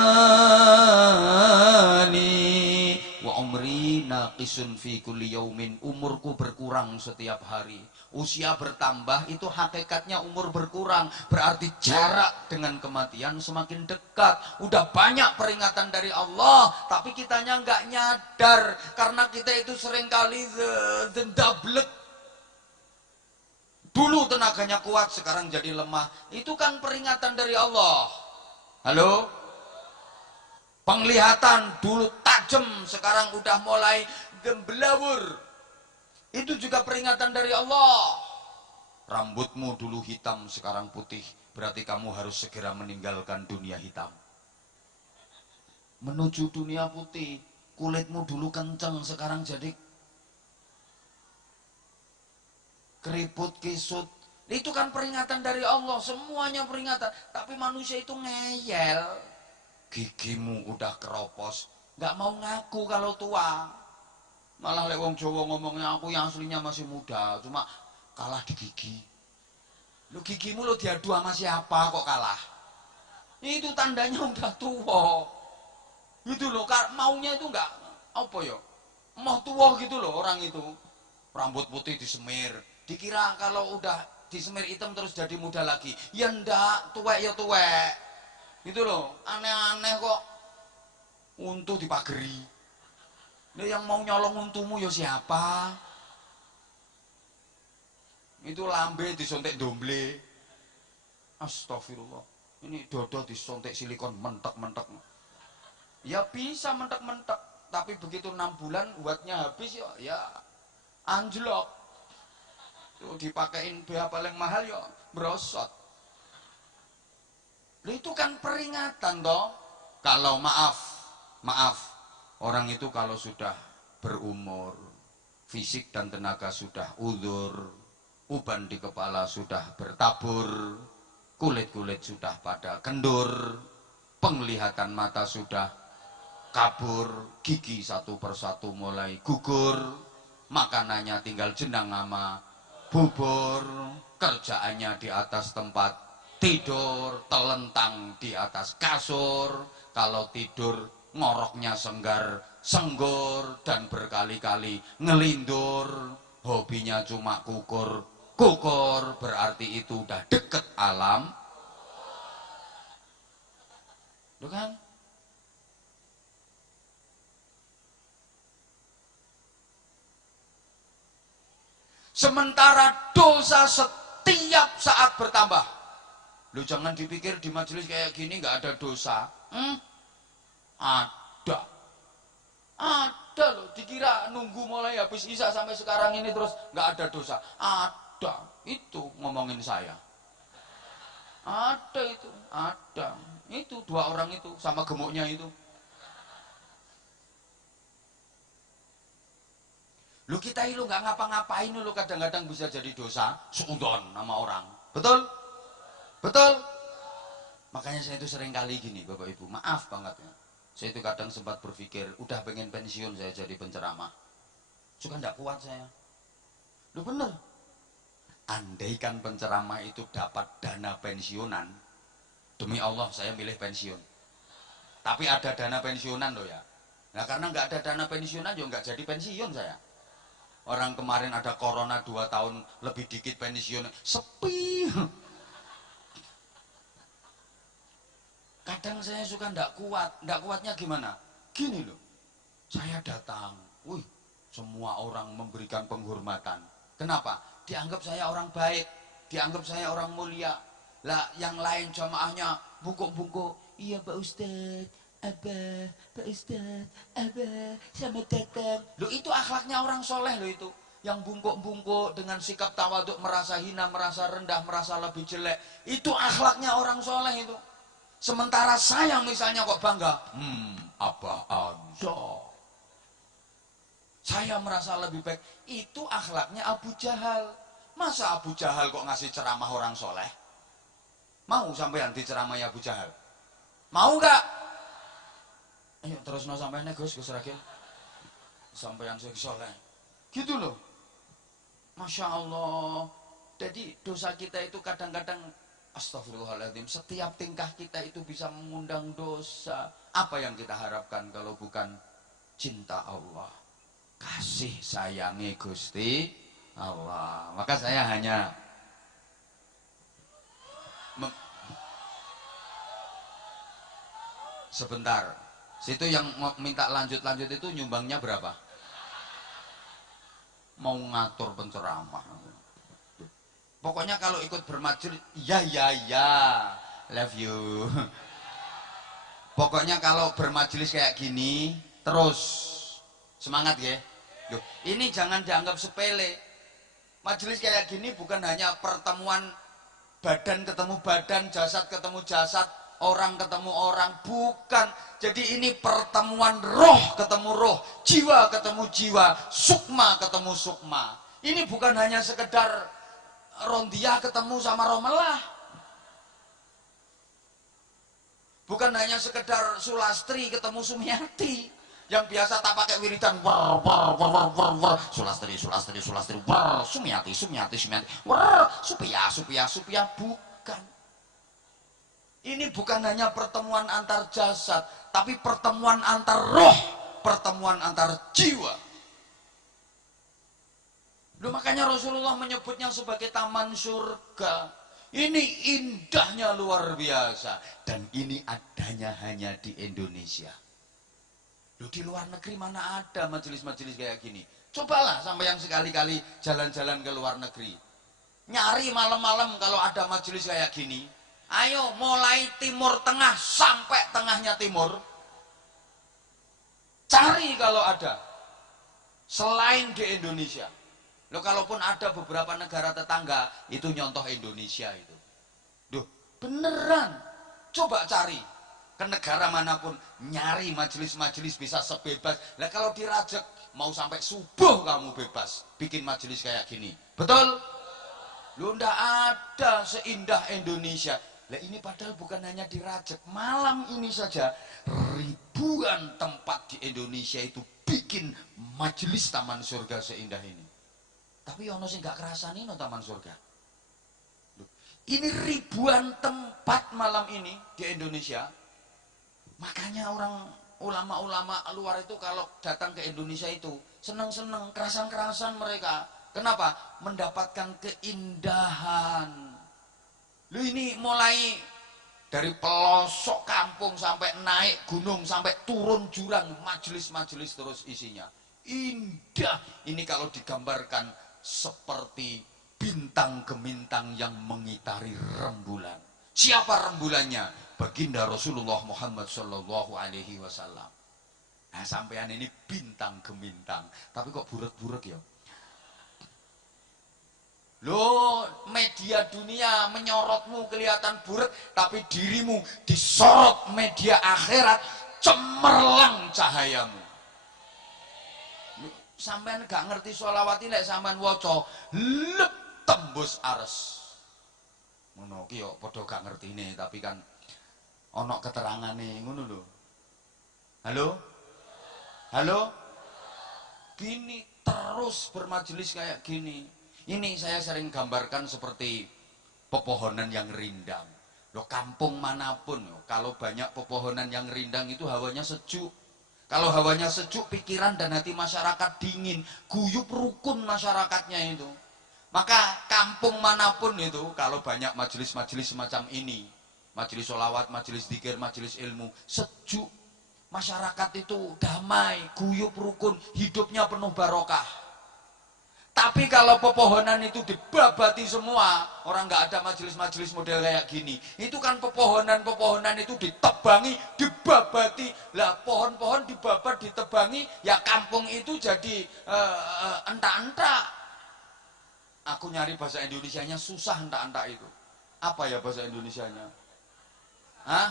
Wa umri naqisun fi kulli yaumin, umurku berkurang setiap hari. Usia bertambah itu hakikatnya umur berkurang, berarti jarak dengan kematian semakin dekat. Udah banyak peringatan dari Allah, tapi kitanya nggak nyadar karena kita itu seringkali dendablek. Dulu tenaganya kuat, sekarang jadi lemah. Itu kan peringatan dari Allah. Halo? Penglihatan dulu tajam, sekarang udah mulai gembelawur. Itu juga peringatan dari Allah. Rambutmu dulu hitam, sekarang putih, berarti kamu harus segera meninggalkan dunia hitam menuju dunia putih. Kulitmu dulu kenceng, sekarang jadi keriput kisut. Itu kan peringatan dari Allah, semuanya peringatan. Tapi manusia itu ngeyel. Gigimu udah keropos, nggak mau ngaku kalau tua. Malah lek wong Jawa ngomongnya, aku yang aslinya masih muda, cuma kalah di gigi. Lu gigimu lo diadu sama siapa kok kalah? Itu tandanya udah tua. Gitu loh, maunya itu enggak apa ya? Mau tua gitu loh orang itu. Rambut putih disemir, dikira kalau udah disemir hitam terus jadi muda lagi. Ya ndak, tuwek ya tuwek. Gitu loh, aneh-aneh kok. Untu dipageri. Nah, yang mau nyolong untumu ya siapa? Itu lambe disontek domble. Astagfirullah. Ini dodo disontek silikon mentek-mentek. Ya bisa mentek-mentek, tapi begitu 6 bulan buatnya habis ya anjlok. Tuh dipakein BH paling mahal ya brosot. Itu kan peringatan toh. Kalau maaf, orang itu kalau sudah berumur, fisik dan tenaga sudah udur, uban di kepala sudah bertabur, kulit-kulit sudah pada kendur, penglihatan mata sudah kabur, gigi satu persatu mulai gugur, makanannya tinggal jenang sama bubur, kerjaannya di atas tempat tidur, telentang di atas kasur, kalau tidur ngoroknya senggar senggur dan berkali-kali ngelindur, hobinya cuma kukur. Kukur berarti itu udah deket alam. Loh kan? Sementara dosa setiap saat bertambah. Lu jangan dipikir di majelis kayak gini nggak ada dosa. Ada. Ada loh. Dikira nunggu mulai habis isya sampai sekarang ini terus nggak ada dosa. Ada. Itu ngomongin saya. Ada itu. Ada. Itu 2 orang itu sama gemuknya itu. Lu kita itu nggak ngapa-ngapain lu kadang-kadang bisa jadi dosa seudon sama orang. Betul? Betul? Makanya saya itu sering kali gini Bapak Ibu, maaf banget ya. Saya itu kadang sempat berpikir, udah pengen pensiun saya jadi penceramah. Suka nggak kuat saya. Lu bener. Andaikan penceramah itu dapat dana pensiunan, demi Allah saya milih pensiun. Tapi ada dana pensiunan loh ya. Nah karena nggak ada dana pensiunan juga nggak jadi pensiun saya. Orang kemarin ada corona 2 tahun lebih dikit pensiun, sepi. Kadang saya suka ndak kuatnya gimana? Gini loh, saya datang, semua orang memberikan penghormatan. Kenapa? Dianggap saya orang baik, dianggap saya orang mulia. Lah yang lain jamaahnya bungkuk-bungkuk, iya Pak Ustadz, Abah, Pak Ustadz, Abah, selamat datang. Loh itu akhlaknya orang soleh loh itu. Yang bungkuk-bungkuk dengan sikap tawaduk, merasa hina, merasa rendah, merasa lebih jelek. Itu akhlaknya orang soleh itu. Sementara saya misalnya kok bangga, Abah ada. Saya merasa lebih baik. Itu akhlaknya Abu Jahal. Masa Abu Jahal kok ngasih ceramah orang soleh? Mau sampean diceramai Abu Jahal? Mau gak? Ayo terus no sampean Gus Ragil. Sampean soleh. Gitu loh. Masya Allah. Jadi dosa kita itu kadang-kadang, astagfirullahaladzim, setiap tingkah kita itu bisa mengundang dosa. Apa yang kita harapkan kalau bukan cinta Allah, kasih sayangi Gusti Allah. Maka saya hanya sebentar. Situ yang minta lanjut-lanjut itu nyumbangnya berapa? Mau ngatur penceramah. Pokoknya kalau ikut bermajelis, ya, love you. Pokoknya kalau bermajelis kayak gini, terus semangat ya. Loh, ini jangan dianggap sepele. Majelis kayak gini bukan hanya pertemuan badan ketemu badan, jasad ketemu jasad, orang ketemu orang, bukan. Jadi ini pertemuan roh ketemu roh, jiwa ketemu jiwa, sukma ketemu sukma. Ini bukan hanya sekedar Rondia ketemu sama Romelah, bukan hanya sekedar Sulastri ketemu Sumiati yang biasa tak pakai wiridan Sulastri Sumiati Supia, bukan. Ini bukan hanya pertemuan antar jasad, tapi pertemuan antar roh, pertemuan antar jiwa. Loh, makanya Rasulullah menyebutnya sebagai taman surga. Ini indahnya luar biasa. Dan ini adanya hanya di Indonesia. Loh, di luar negeri mana ada majelis-majelis kayak gini? Cobalah sampai yang sekali-kali jalan-jalan ke luar negeri. Nyari malam-malam kalau ada majelis kayak gini. Ayo mulai timur tengah sampai tengahnya timur. Cari kalau ada. Selain di Indonesia. Loh, kalaupun ada beberapa negara tetangga, itu nyontoh Indonesia itu. Duh, beneran. Coba cari ke negara manapun, nyari majelis-majelis bisa sebebas. Lah kalau dirajek, mau sampai subuh kamu bebas bikin majelis kayak gini. Betul? Loh, ndak ada seindah Indonesia. Lah ini padahal bukan hanya dirajek. Malam ini saja ribuan tempat di Indonesia itu bikin majelis taman surga seindah ini. Tapi ono sing gak kerasani no taman surga. Loh, ini ribuan tempat malam ini di Indonesia. Makanya orang ulama-ulama luar itu kalau datang ke Indonesia itu senang-senang, kerasan-kerasan mereka. Kenapa? Mendapatkan keindahan. Lu ini mulai dari pelosok kampung sampai naik gunung sampai turun jurang, majelis-majelis terus isinya. Indah. Ini kalau digambarkan seperti bintang gemintang yang mengitari rembulan. Siapa rembulannya? Baginda Rasulullah Muhammad Sallallahu Alaihi Wasallam. Nah, sampean ini bintang gemintang, tapi kok burek-burek ya? Loh, media dunia menyorotmu kelihatan burek, tapi dirimu disorot media akhirat, cemerlang cahayamu. Loh, sampean gak ngerti sholawat ini, sampean waca lep tembus ares. Ngono ki yo padha gak ngertine, tapi kan ana keterangane ngono lho. Halo? Halo? Gini terus bermajelis kayak gini. Ini saya sering gambarkan seperti pepohonan yang rindang. Loh, kampung manapun kalau banyak pepohonan yang rindang itu hawanya sejuk. Kalau hawanya sejuk, pikiran dan hati masyarakat dingin, guyup rukun masyarakatnya itu. Maka kampung manapun itu kalau banyak majelis-majelis semacam ini, majelis sholawat, majelis dzikir, majelis ilmu, sejuk. Masyarakat itu damai, guyup rukun, hidupnya penuh barokah. Tapi kalau pepohonan itu dibabati semua, orang nggak ada majelis-majelis model kayak gini. Itu kan pepohonan-pepohonan itu ditebangi, dibabati. Lah pohon-pohon dibabat, ditebangi, ya kampung itu jadi entak-entak. Aku nyari bahasa Indonesianya susah entak-entak itu. Apa ya bahasa Indonesianya? Hah?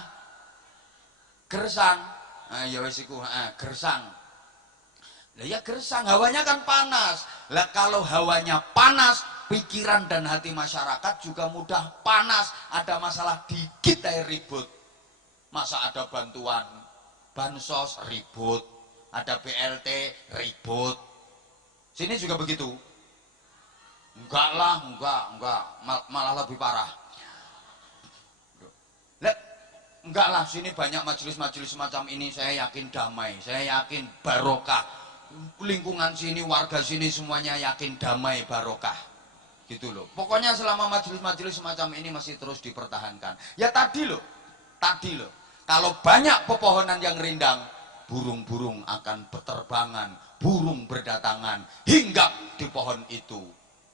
Gersang. Nah, ya wes iku, gersang. Lah ya gersang, hawanya kan panas. Lah kalau hawanya panas, pikiran dan hati masyarakat juga mudah panas. Ada masalah dikit aja ribut. Masa ada bantuan bansos ribut, ada BLT ribut. Sini juga begitu. Enggak lah, enggak, malah lebih parah. Enggak lah, sini banyak majelis-majelis semacam ini, saya yakin damai, saya yakin barokah. Lingkungan sini, warga sini semuanya yakin damai, barokah. Gitu loh. Pokoknya selama majelis-majelis semacam ini masih terus dipertahankan. Ya tadi loh. Kalau banyak pepohonan yang rindang, burung-burung akan berterbangan, burung berdatangan, hinggap di pohon itu.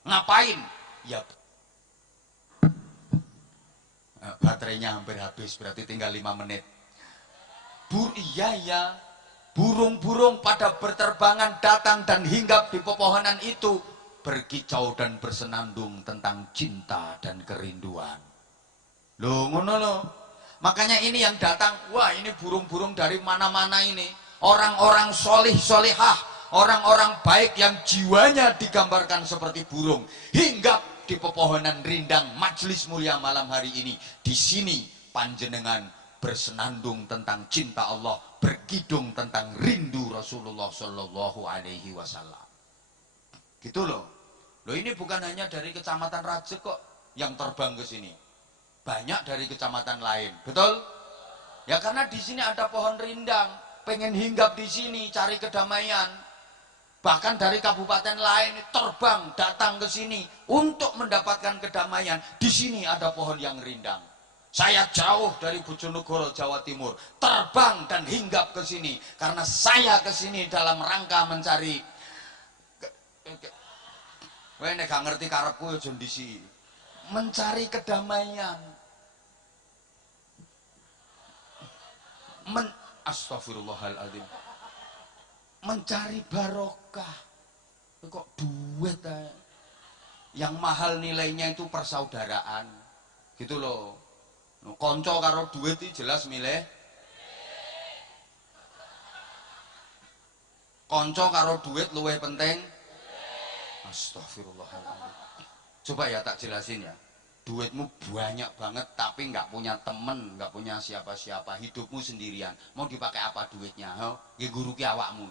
Ngapain? Ya baterainya hampir habis, berarti tinggal 5 menit. Iya, burung-burung pada berterbangan datang dan hinggap di pepohonan itu, berkicau dan bersenandung tentang cinta dan kerinduan. Loh, ngono loh. Makanya ini yang datang, wah ini burung-burung dari mana-mana ini. Orang-orang solih solihah, orang-orang baik yang jiwanya digambarkan seperti burung, hinggap di pepohonan rindang majelis mulia malam hari ini. Di sini panjenengan bersenandung tentang cinta Allah, berkidung tentang rindu Rasulullah Shallallahu Alaihi Wasallam. Gitu loh. Loh, ini bukan hanya dari kecamatan Rajek kok yang terbang ke sini. Banyak dari kecamatan lain. Betul? Ya karena di sini ada pohon rindang, pengen hinggap di sini cari kedamaian. Bahkan dari kabupaten lain terbang datang ke sini untuk mendapatkan kedamaian. Di sini ada pohon yang rindang. Saya jauh dari Bojonegoro, Jawa Timur, terbang dan hinggap ke sini karena saya ke sini dalam rangka mencari. Weh nek gak ngerti karepku ya jon disi. Mencari kedamaian. Astagfirullahaladzim. Mencari barokah. Kok duit yang mahal nilainya itu persaudaraan. Gitu loh. Konco karo duit itu jelas milih. Konco karo duit luwih penting. Astagfirullahaladzim. Coba ya tak jelasin ya. Duitmu banyak banget tapi nggak punya temen, nggak punya siapa-siapa, hidupmu sendirian. Mau dipakai apa duitnya? Ya guru ki awakmu.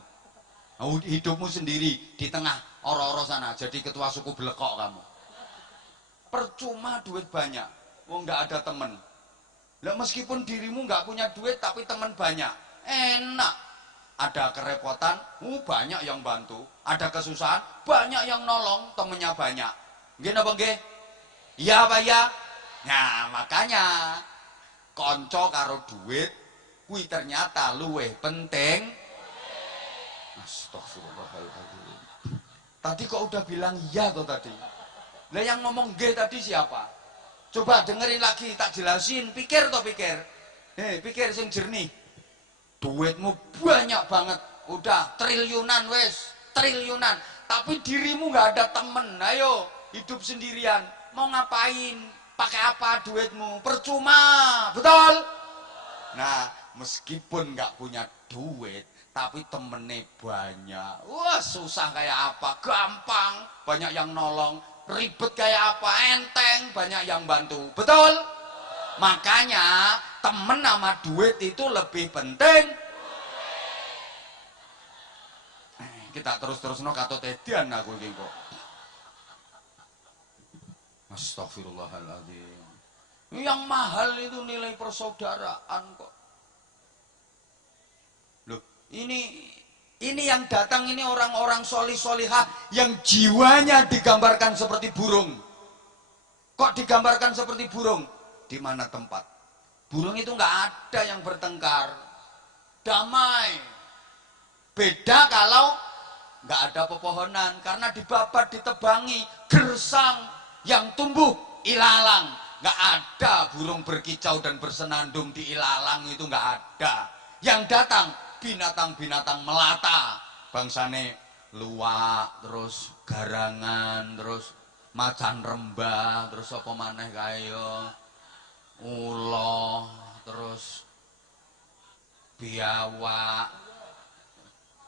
Hidupmu sendiri di tengah oro-oro sana jadi ketua suku belekok kamu. Percuma duit banyak, nggak ada temen. Lah meskipun dirimu nggak punya duit tapi teman banyak, enak. Ada kerepotan, banyak yang bantu. Ada kesusahan, banyak yang nolong, temennya banyak. Nggih napa nggih? Iya apa ya? Nah, makanya konco karo duit kuwi ternyata luweh penting. Astagfirullahaladzim. Tadi kok udah bilang iya tuh tadi. Lah yang ngomong nggih tadi siapa? Coba dengerin lagi, tak jelasin. Pikir toh pikir. Pikir sing jernih. Duitmu banyak banget, udah triliunan wes, triliunan. Tapi dirimu nggak ada temen. Ayo hidup sendirian. Mau ngapain? Pakai apa duitmu? Percuma, betul? Nah, meskipun nggak punya duit, tapi temennya banyak. Wah, susah kayak apa? Gampang, banyak yang nolong. Ribet kayak apa? Enteng, banyak yang bantu. Betul? Makanya temen sama duit itu lebih penting. Kita terus-terus no kato tedian aku ini kok. Astagfirullahaladzim. Yang mahal itu nilai persaudaraan kok. Loh, ini yang datang ini orang-orang solih-solihah yang jiwanya digambarkan seperti burung. Kok digambarkan seperti burung? Di mana tempat? Burung itu nggak ada yang bertengkar, damai. Beda kalau nggak ada pepohonan, karena dibabat, ditebangi, gersang yang tumbuh ilalang. Nggak ada burung berkicau dan bersenandung di ilalang, itu nggak ada. Yang datang binatang-binatang melata, bangsane luwak, terus garangan, terus macan rembah, terus apa maneh kaya ulo, terus biawak,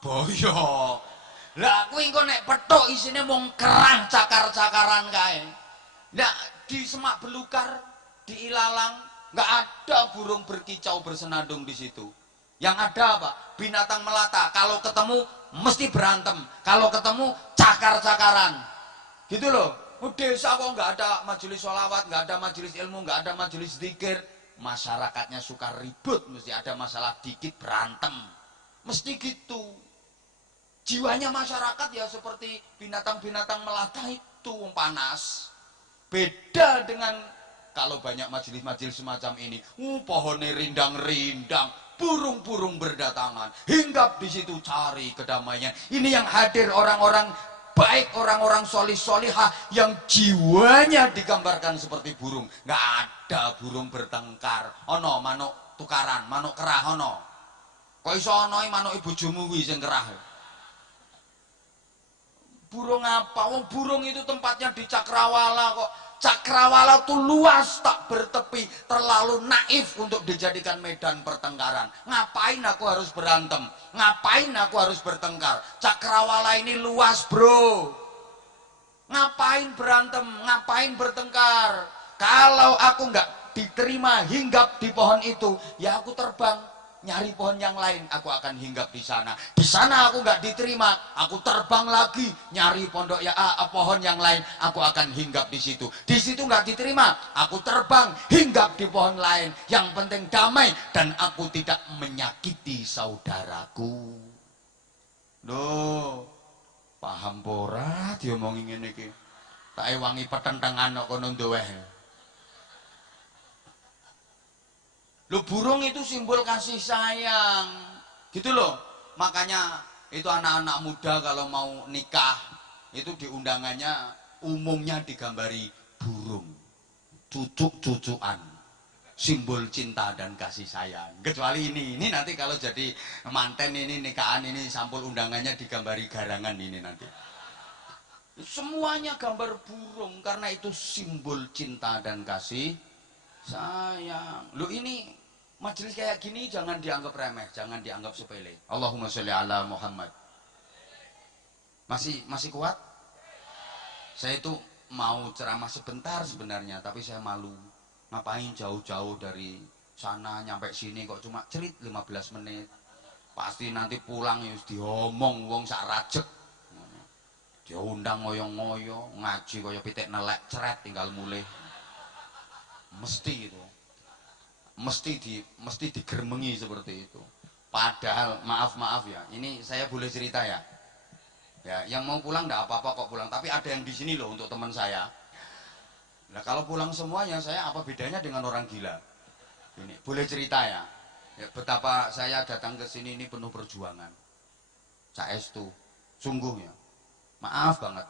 boyo. Lah kuwi engko nek petuk isine mung kerang cakar-cakaran kae. Nah, di semak belukar, di ilalang nggak ada burung berkicau bersenandung di situ. Yang ada apa? Binatang melata. Kalau ketemu mesti berantem. Kalau ketemu cakar-cakaran. Gitu loh. Desa kok nggak ada majelis sholawat, nggak ada majelis ilmu, nggak ada majelis zikir. Masyarakatnya suka ribut, mesti ada masalah dikit berantem. Mesti gitu. Jiwanya masyarakat ya seperti binatang-binatang melata itu panas. Beda dengan kalau banyak majelis-majelis semacam ini. Pohonnya rindang-rindang, burung-burung berdatangan, hinggap di situ cari kedamaian. Ini yang hadir orang-orang baik, orang-orang solih-solihah yang jiwanya digambarkan seperti burung. Nggak ada burung bertengkar. Ono manuk tukaran, manuk kerah ono. Kok iso ono manuk bojomu kuwi sing kerah? Burung apa? Wong burung itu tempatnya di Cakrawala kok. Cakrawala tuh luas tak bertepi, terlalu naif untuk dijadikan medan pertengkaran. Ngapain aku harus berantem? Ngapain aku harus bertengkar? Cakrawala ini luas, bro. Ngapain berantem? Ngapain bertengkar? Kalau aku nggak diterima hinggap di pohon itu, ya aku terbang. Nyari pohon yang lain, aku akan hinggap di sana. Di sana aku nggak diterima, aku terbang lagi nyari pondok ya pohon yang lain, aku akan hinggap di situ. Di situ nggak diterima, aku terbang hinggap di pohon lain. Yang penting damai dan aku tidak menyakiti saudaraku. Loh, paham pora diomongin ngene iki. Tak ewangi petentengan kok kono ndoweh. Loh, burung itu simbol kasih sayang. Gitu loh. Makanya itu anak-anak muda kalau mau nikah, itu di undangannya umumnya digambari burung. Cucuk-cucukan. Simbol cinta dan kasih sayang. Kecuali ini nanti kalau jadi manten ini nikahan ini sampul undangannya digambari garangan ini nanti. Semuanya gambar burung karena itu simbol cinta dan kasih sayang. Loh, ini majelis kayak gini jangan dianggap remeh, jangan dianggap sepele. Allahumma sholli ala Muhammad. Masih kuat? Saya itu mau ceramah sebentar sebenarnya, tapi saya malu. Ngapain jauh-jauh dari sana nyampe sini kok cuma cerit 15 menit. Pasti nanti pulang ya diomong wong sak rajek. Diundang ngoyo-ngoyo, ngaji kaya pitik nelek ceret tinggal mulai. Mesti itu. Mesti digermengi seperti itu. Padahal maaf ya, ini saya boleh cerita ya. Ya, yang mau pulang enggak apa-apa kok pulang, tapi ada yang di sini loh untuk teman saya. Nah, kalau pulang semuanya saya apa bedanya dengan orang gila? Ini boleh cerita ya. Ya, betapa saya datang ke sini ini penuh perjuangan. Saestu, sungguh ya. Maaf banget.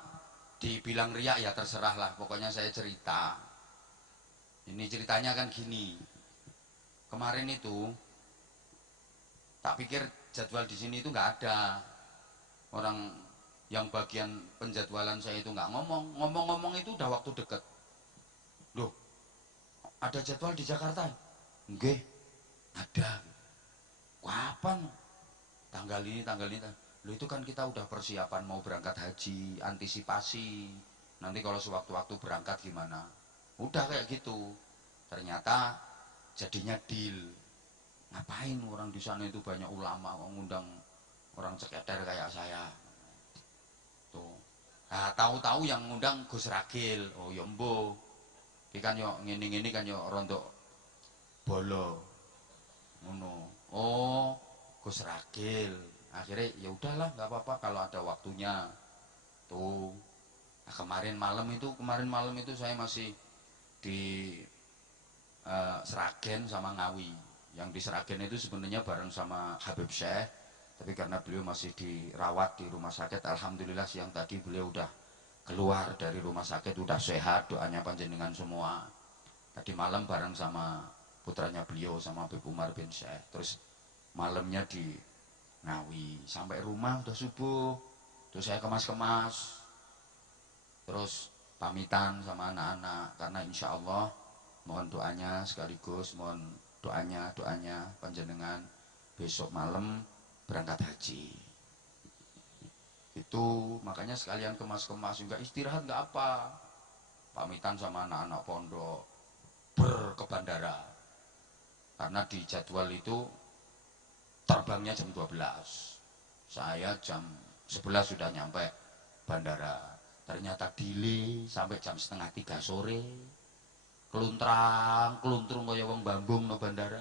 Dibilang riak ya terserah lah, pokoknya saya cerita. Ini ceritanya kan gini. Kemarin itu tak pikir jadwal di sini itu nggak ada. Orang yang bagian penjadwalan saya itu nggak ngomong itu udah waktu deket. Loh, ada jadwal di Jakarta? Nggih, ada. Kapan? Tanggal ini. Loh, itu kan kita udah persiapan mau berangkat haji, antisipasi. Nanti kalau sewaktu-waktu berangkat gimana? Udah kayak gitu. Ternyata jadinya deal. Ngapain orang di sana itu banyak ulama ngundang orang ceketer kayak saya. Tuh. Nah, tahu-tahu yang ngundang Gus Ragil. Oh, ya mbo. Iki kan yo ngene-ngene kan yo rontok bolo. Ngono. Oh, Gus Ragil. Akhirnya ya udahlah, nggak apa-apa kalau ada waktunya. Tuh. Nah, kemarin malam itu saya masih di Sragen sama Ngawi. Yang di Sragen itu sebenarnya bareng sama Habib Syekh, tapi karena beliau masih dirawat di rumah sakit, alhamdulillah siang tadi beliau udah keluar dari rumah sakit, udah sehat, doanya panjenengan semua. Tadi malam bareng sama putranya beliau sama Habib Umar bin Syekh. Terus malamnya di Ngawi, sampai rumah udah subuh. Terus saya kemas-kemas, terus pamitan sama anak-anak, karena insya Allah mohon doanya sekaligus mohon doanya panjenengan besok malam berangkat haji. Itu makanya sekalian kemas-kemas juga, istirahat nggak apa, pamitan sama anak-anak pondok ke bandara, karena di jadwal itu terbangnya jam 12, saya jam 11 sudah nyampe bandara. Ternyata delay sampai jam setengah 3 sore. Keluntrung kaya wong Bambung no bandara.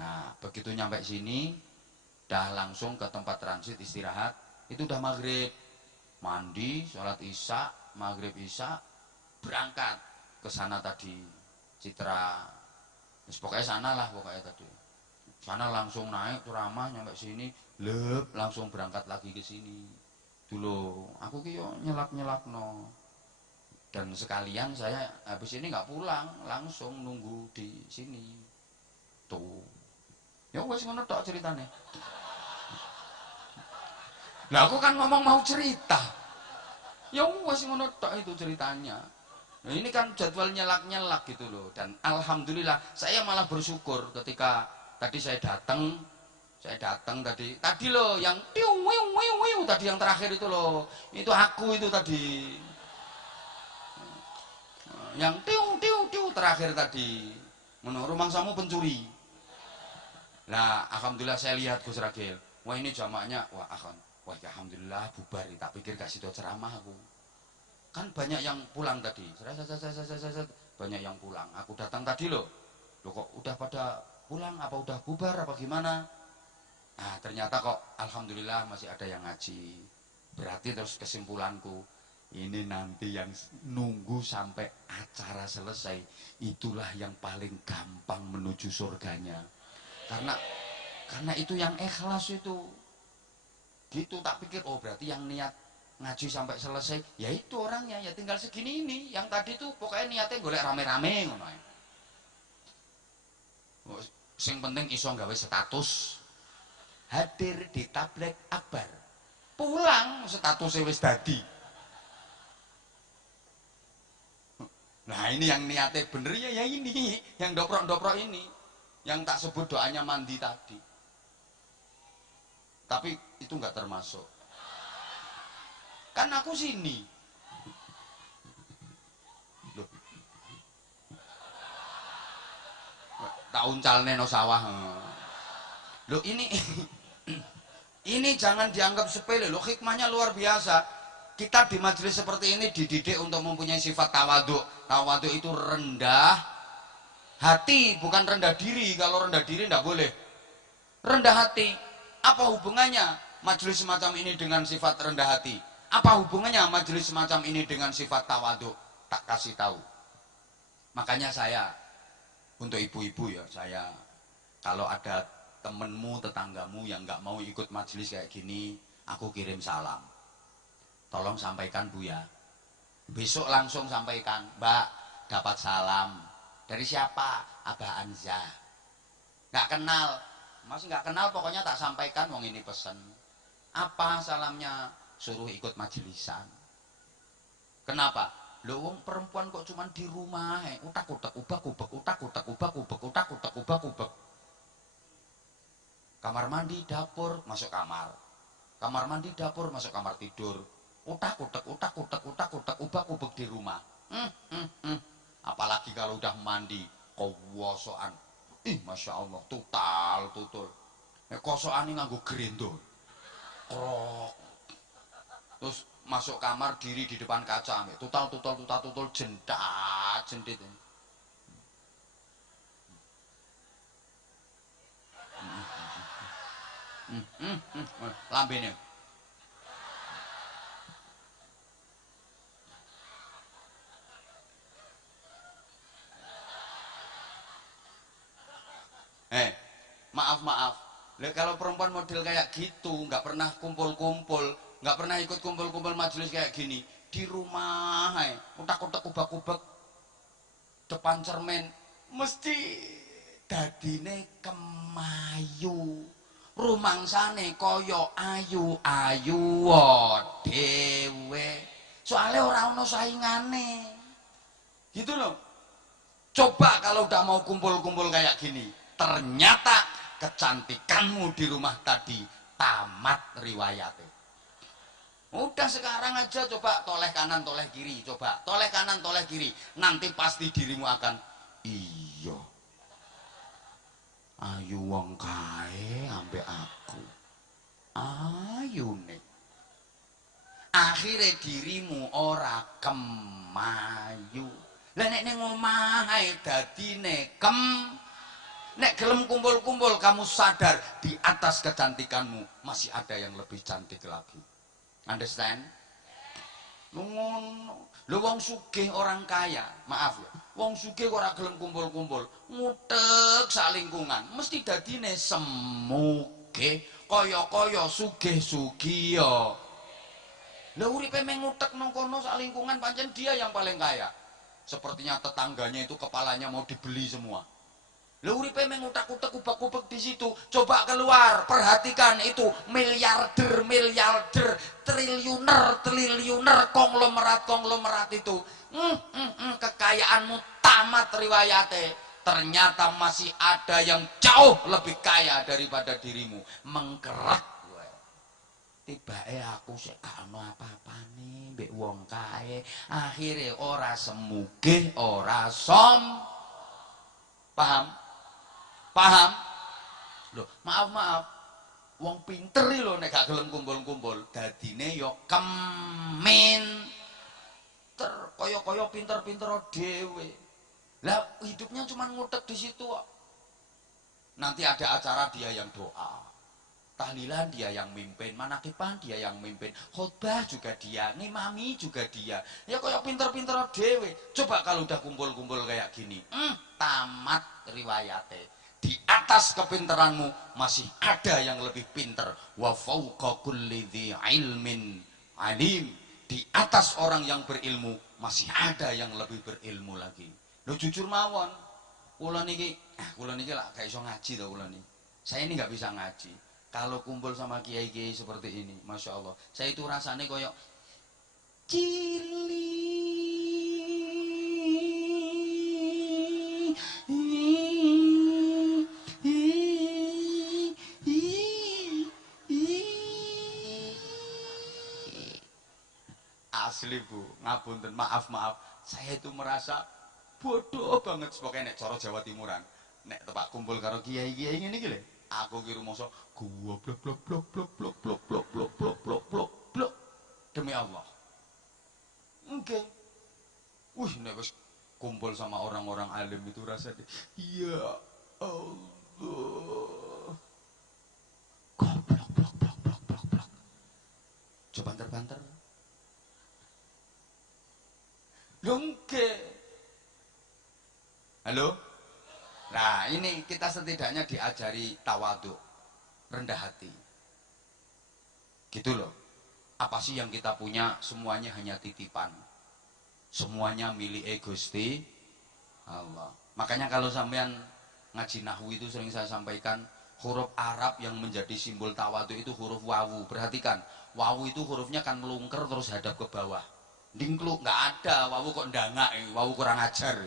Nah, begitu nyampe sini, dah langsung ke tempat transit istirahat. Itu udah maghrib, mandi, sholat isya, maghrib isya, berangkat ke sana tadi, Citra. Pokoknya sana lah pokoknya tadi. Sana langsung naik ceramah nyampe sini, langsung berangkat lagi ke sini. Dulu aku ki yo nyelak no. Dan sekalian saya habis ini nggak pulang, langsung nunggu di sini. Tuh. Ya wes ngono tok ceritane. Nah, aku kan ngomong mau cerita. Ya wes ngono tok itu ceritanya. Nah, ini kan jadwal nyelak gitu loh. Dan alhamdulillah saya malah bersyukur ketika tadi saya datang tadi loh yang tadi yang terakhir itu loh. Itu aku itu tadi. Yang tiu terakhir tadi, rumah samu pencuri. Nah, alhamdulillah saya lihat Gus Ragil, wah ini jamaknya, wah ya alhamdulillah bubar. Tak pikir kasih do ceramah aku. Kan banyak yang pulang tadi, banyak yang pulang. Aku datang tadi loh kok udah pada pulang, apa udah bubar, apa gimana? Nah, ternyata kok alhamdulillah masih ada yang ngaji. Berarti terus kesimpulanku, ini nanti yang nunggu sampai acara selesai, itulah yang paling gampang menuju surganya. Karena itu yang ikhlas itu. Gitu, tak pikir oh berarti yang niat ngaji sampai selesai, ya itu orangnya, ya tinggal segini ini. Yang tadi tuh pokoknya niatnya golek rame-rame ngono. Sing penting iso gawe status hadir di tabligh akbar. Pulang statusnya wis dadi. Nah, ini yang niatnya bener ya ini, yang doprok ini, yang tak sebut doanya mandi tadi. Tapi itu nggak termasuk. Kan aku sini. Loh. Tahun calne no sawah. Loh ini ini jangan dianggap sepele loh, hikmahnya luar biasa. Kita di majelis seperti ini dididik untuk mempunyai sifat tawaduk. Tawaduk itu rendah hati, bukan rendah diri. Kalau rendah diri tidak boleh. Rendah hati. Apa hubungannya majelis semacam ini dengan sifat rendah hati? Apa hubungannya majelis semacam ini dengan sifat tawadhu? Tak kasih tahu. Makanya saya, untuk ibu-ibu ya, saya kalau ada temenmu, tetanggamu yang nggak mau ikut majelis kayak gini, aku kirim salam. Tolong sampaikan Bu ya. Besok langsung sampaikan, Mbak, dapat salam. Dari siapa? Abah Anza. Nggak kenal. Masih nggak kenal, pokoknya tak sampaikan, wong ini pesen. Apa salamnya? Suruh ikut majelisan. Kenapa? Loh, wong perempuan kok cuman di rumah, utak-utak, ubak-ubak, utak-utak, ubak-ubak, utak-utak, ubak-ubak. Kamar mandi, dapur, masuk kamar. Kamar mandi, dapur, masuk kamar tidur. Utak-utak, utak-utak, utak-utak, ubak-ubak di rumah. Apalagi kalau udah mandi, kowosoan. Masya Allah, tutal, tutul. Kosoan ini nganggo gerendo. Krok. Terus masuk kamar, diri di depan kaca, tutal, tutal, tutal, tutul, jendat, jendit. Lambene. Maaf, maaf. Lah kalau perempuan model kayak gitu, nggak pernah kumpul-kumpul, nggak pernah ikut kumpul-kumpul majelis kayak gini, di rumah, utak-utak, ubak-ubak, depan cermin, mesti dadine kemayu, rumangsane koyo ayu-ayu dhewe. Soalnya orang ono saingane. Gitu loh. Coba kalau udah mau kumpul-kumpul kayak gini, ternyata kecantikanmu di rumah tadi tamat riwayatnya. Udah sekarang aja coba toleh kanan toleh kiri, coba toleh kanan toleh kiri, nanti pasti dirimu akan iya ayu wong kae ambek aku ayu nih, akhirnya dirimu ora kemayu. Lah nek ning omah ae dadine nek gelem kumpul-kumpul, kamu sadar di atas kecantikanmu masih ada yang lebih cantik lagi. Understand? Ngono. Lho wong sugih orang kaya, maaf ya. Wong sugih ora gelem kumpul-kumpul, ngutek sak lingkungan, mesti dadine semuge kaya-kaya sugih-sugiya. Lah uripe meng ngutek nang kono sak lingkungan, pancen dia yang paling kaya. Sepertinya tetangganya itu kepalanya mau dibeli semua. Lah uripe mengutak-utak ubak-ubak di situ. Coba keluar, perhatikan itu miliarder, miliarder, triliuner, triliuner, konglomerat itu. Kekayaanmu tamat riwayate. Ternyata masih ada yang jauh lebih kaya daripada dirimu. Mengkerak gue. Tibae aku sik gak ono apa-apane mbek wong kae. Akhire ora semugih, ora paham? Paham? Loh, maaf, wong pinter lho nek gak gelem kumpul-kumpul, dadine ya kaya-kaya pinter-pinter dhewe. Lah hidupnya cuma ngutek di situ kok. Nanti ada acara dia yang doa, tahlilan dia yang mimpin, manakipan dia yang mimpin, khotbah juga dia, ngimami juga dia. Ya kaya pinter-pinter dhewe. Coba kalau udah kumpul-kumpul kayak gini, tamat riwayate. Di atas kepinteranmu masih ada yang lebih pinter. Wa fauqa kulli dzi ilmin alim. Di atas orang yang berilmu masih ada yang lebih berilmu lagi. Lo jujur mawon, kula niki lah gak iso ngaji to kula niki. Saya ini nggak bisa ngaji. Kalau kumpul sama kiai-kiai seperti ini, masya Allah, saya itu rasanya koyok cili. Asli Bu, ngapunten, maaf, saya itu merasa bodoh banget sebagai nek cara Jawa Timuran. Nek tepak kumpul karo kiai-kiai ngene iki lho. Aku ki rumoso gua blok blok blok blok blok blok blok blok blok blok blok blok. Demi Allah. Oke. Nek wis kumpul sama orang-orang alim itu rasanya ya Allah. kita setidaknya diajari tawadhu, rendah hati. Gitu loh. Apa sih yang kita punya? Semuanya hanya titipan. Semuanya milik Gusti Allah. Makanya kalau sampean ngaji nahwu itu sering saya sampaikan, huruf Arab yang menjadi simbol tawadhu itu huruf wawu. Perhatikan, wawu itu hurufnya kan melungker terus hadap ke bawah. Dingkluk, nggak ada wawu kok ndangak, wawu kurang ajar.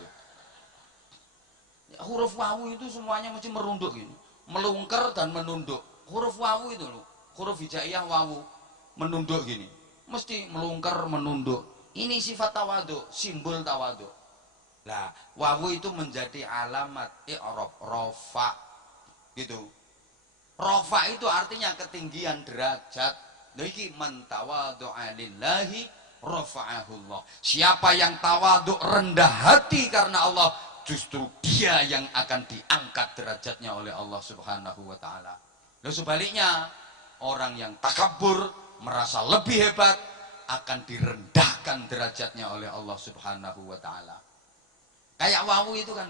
Huruf wawu itu semuanya mesti merunduk gini, melungker dan menunduk. Huruf wawu itu loh, huruf hijaiyah wawu menunduk gini, mesti melungker menunduk. Ini sifat tawadhu, simbol tawadhu. Nah, wawu itu menjadi alamat i'rab rafa gitu. Rafa itu artinya ketinggian derajat. Lha iki man tawadhu'a lillahi rafa'ahullah. Siapa yang tawadhu rendah hati karena Allah, justru dia yang akan diangkat derajatnya oleh Allah Subhanahu wa taala. Lalu sebaliknya, orang yang takabur merasa lebih hebat akan direndahkan derajatnya oleh Allah Subhanahu wa taala. Kayak wawu itu kan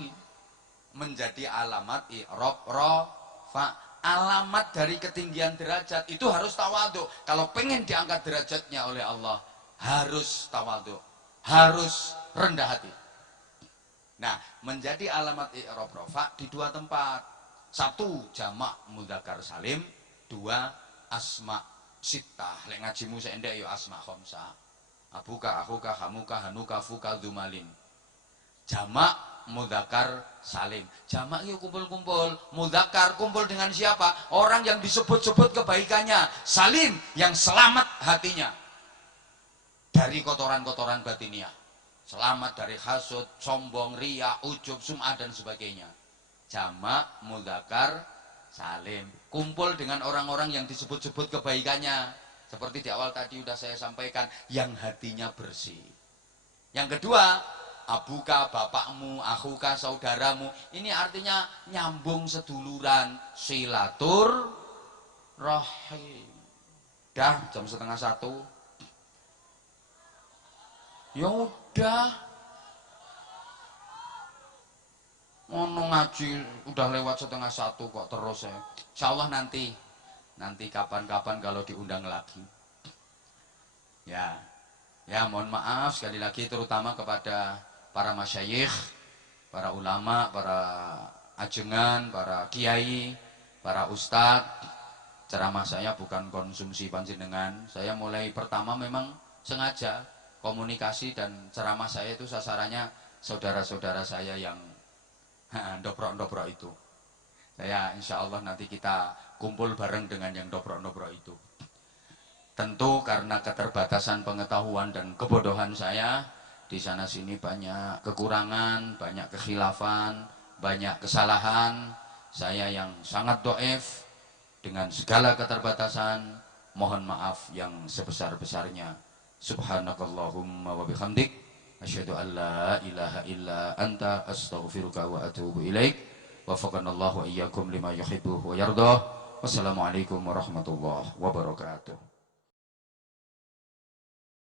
menjadi alamat i'rab rafa, alamat dari ketinggian derajat. Itu harus tawadhu. Kalau pengen diangkat derajatnya oleh Allah, harus tawadhu, harus rendah hati. Nah, menjadi alamat i'rab rafa di dua tempat. Satu, jamak mudzakkar salim. Dua, asma sittah. Lek ngajimu seendek yo asma khamsah. Abuka, akhuka, hamuka, hanuka, fuka, dzumalin. Jamak mudzakkar salim. Jamak yo kumpul-kumpul. Mudzakkar kumpul dengan siapa? Orang yang disebut-sebut kebaikannya. Salim yang selamat hatinya dari kotoran-kotoran batiniah. Selamat dari hasud, sombong, riya, ujub, sum'ah dan sebagainya. Jamak mudzakkar salim. Kumpul dengan orang-orang yang disebut-sebut kebaikannya. Seperti di awal tadi sudah saya sampaikan, yang hatinya bersih. Yang kedua, abuka, bapakmu, akhuka, saudaramu. Ini artinya nyambung seduluran, silatur rahim. Dah jam 12:30. Ya udah. Ngono ngaji udah lewat 12:30 kok terus ya. Insyaallah nanti kapan-kapan kalau diundang lagi. Ya mohon maaf sekali lagi terutama kepada para masyayikh, para ulama, para ajengan, para kiai, para ustadz. Ceramah saya bukan konsumsi panjenengan. Saya mulai pertama memang sengaja komunikasi dan ceramah saya itu sasarannya saudara-saudara saya yang dobrok-dobrok itu. Saya insya Allah nanti kita kumpul bareng dengan yang dobrok-dobrok itu. Tentu karena keterbatasan pengetahuan dan kebodohan saya, di sana sini banyak kekurangan, banyak kekhilafan, banyak kesalahan. Saya yang sangat do'if dengan segala keterbatasan, mohon maaf yang sebesar-besarnya. Subhanakallahumma wa bihamdik, asyhadu an la ilaha illa anta, astaghfiruka wa atubu ilaik. Wafaqanallahu wa iyyakum lima yuhibbu wa yardah. Wassalamualaikum warahmatullahi wabarakatuh.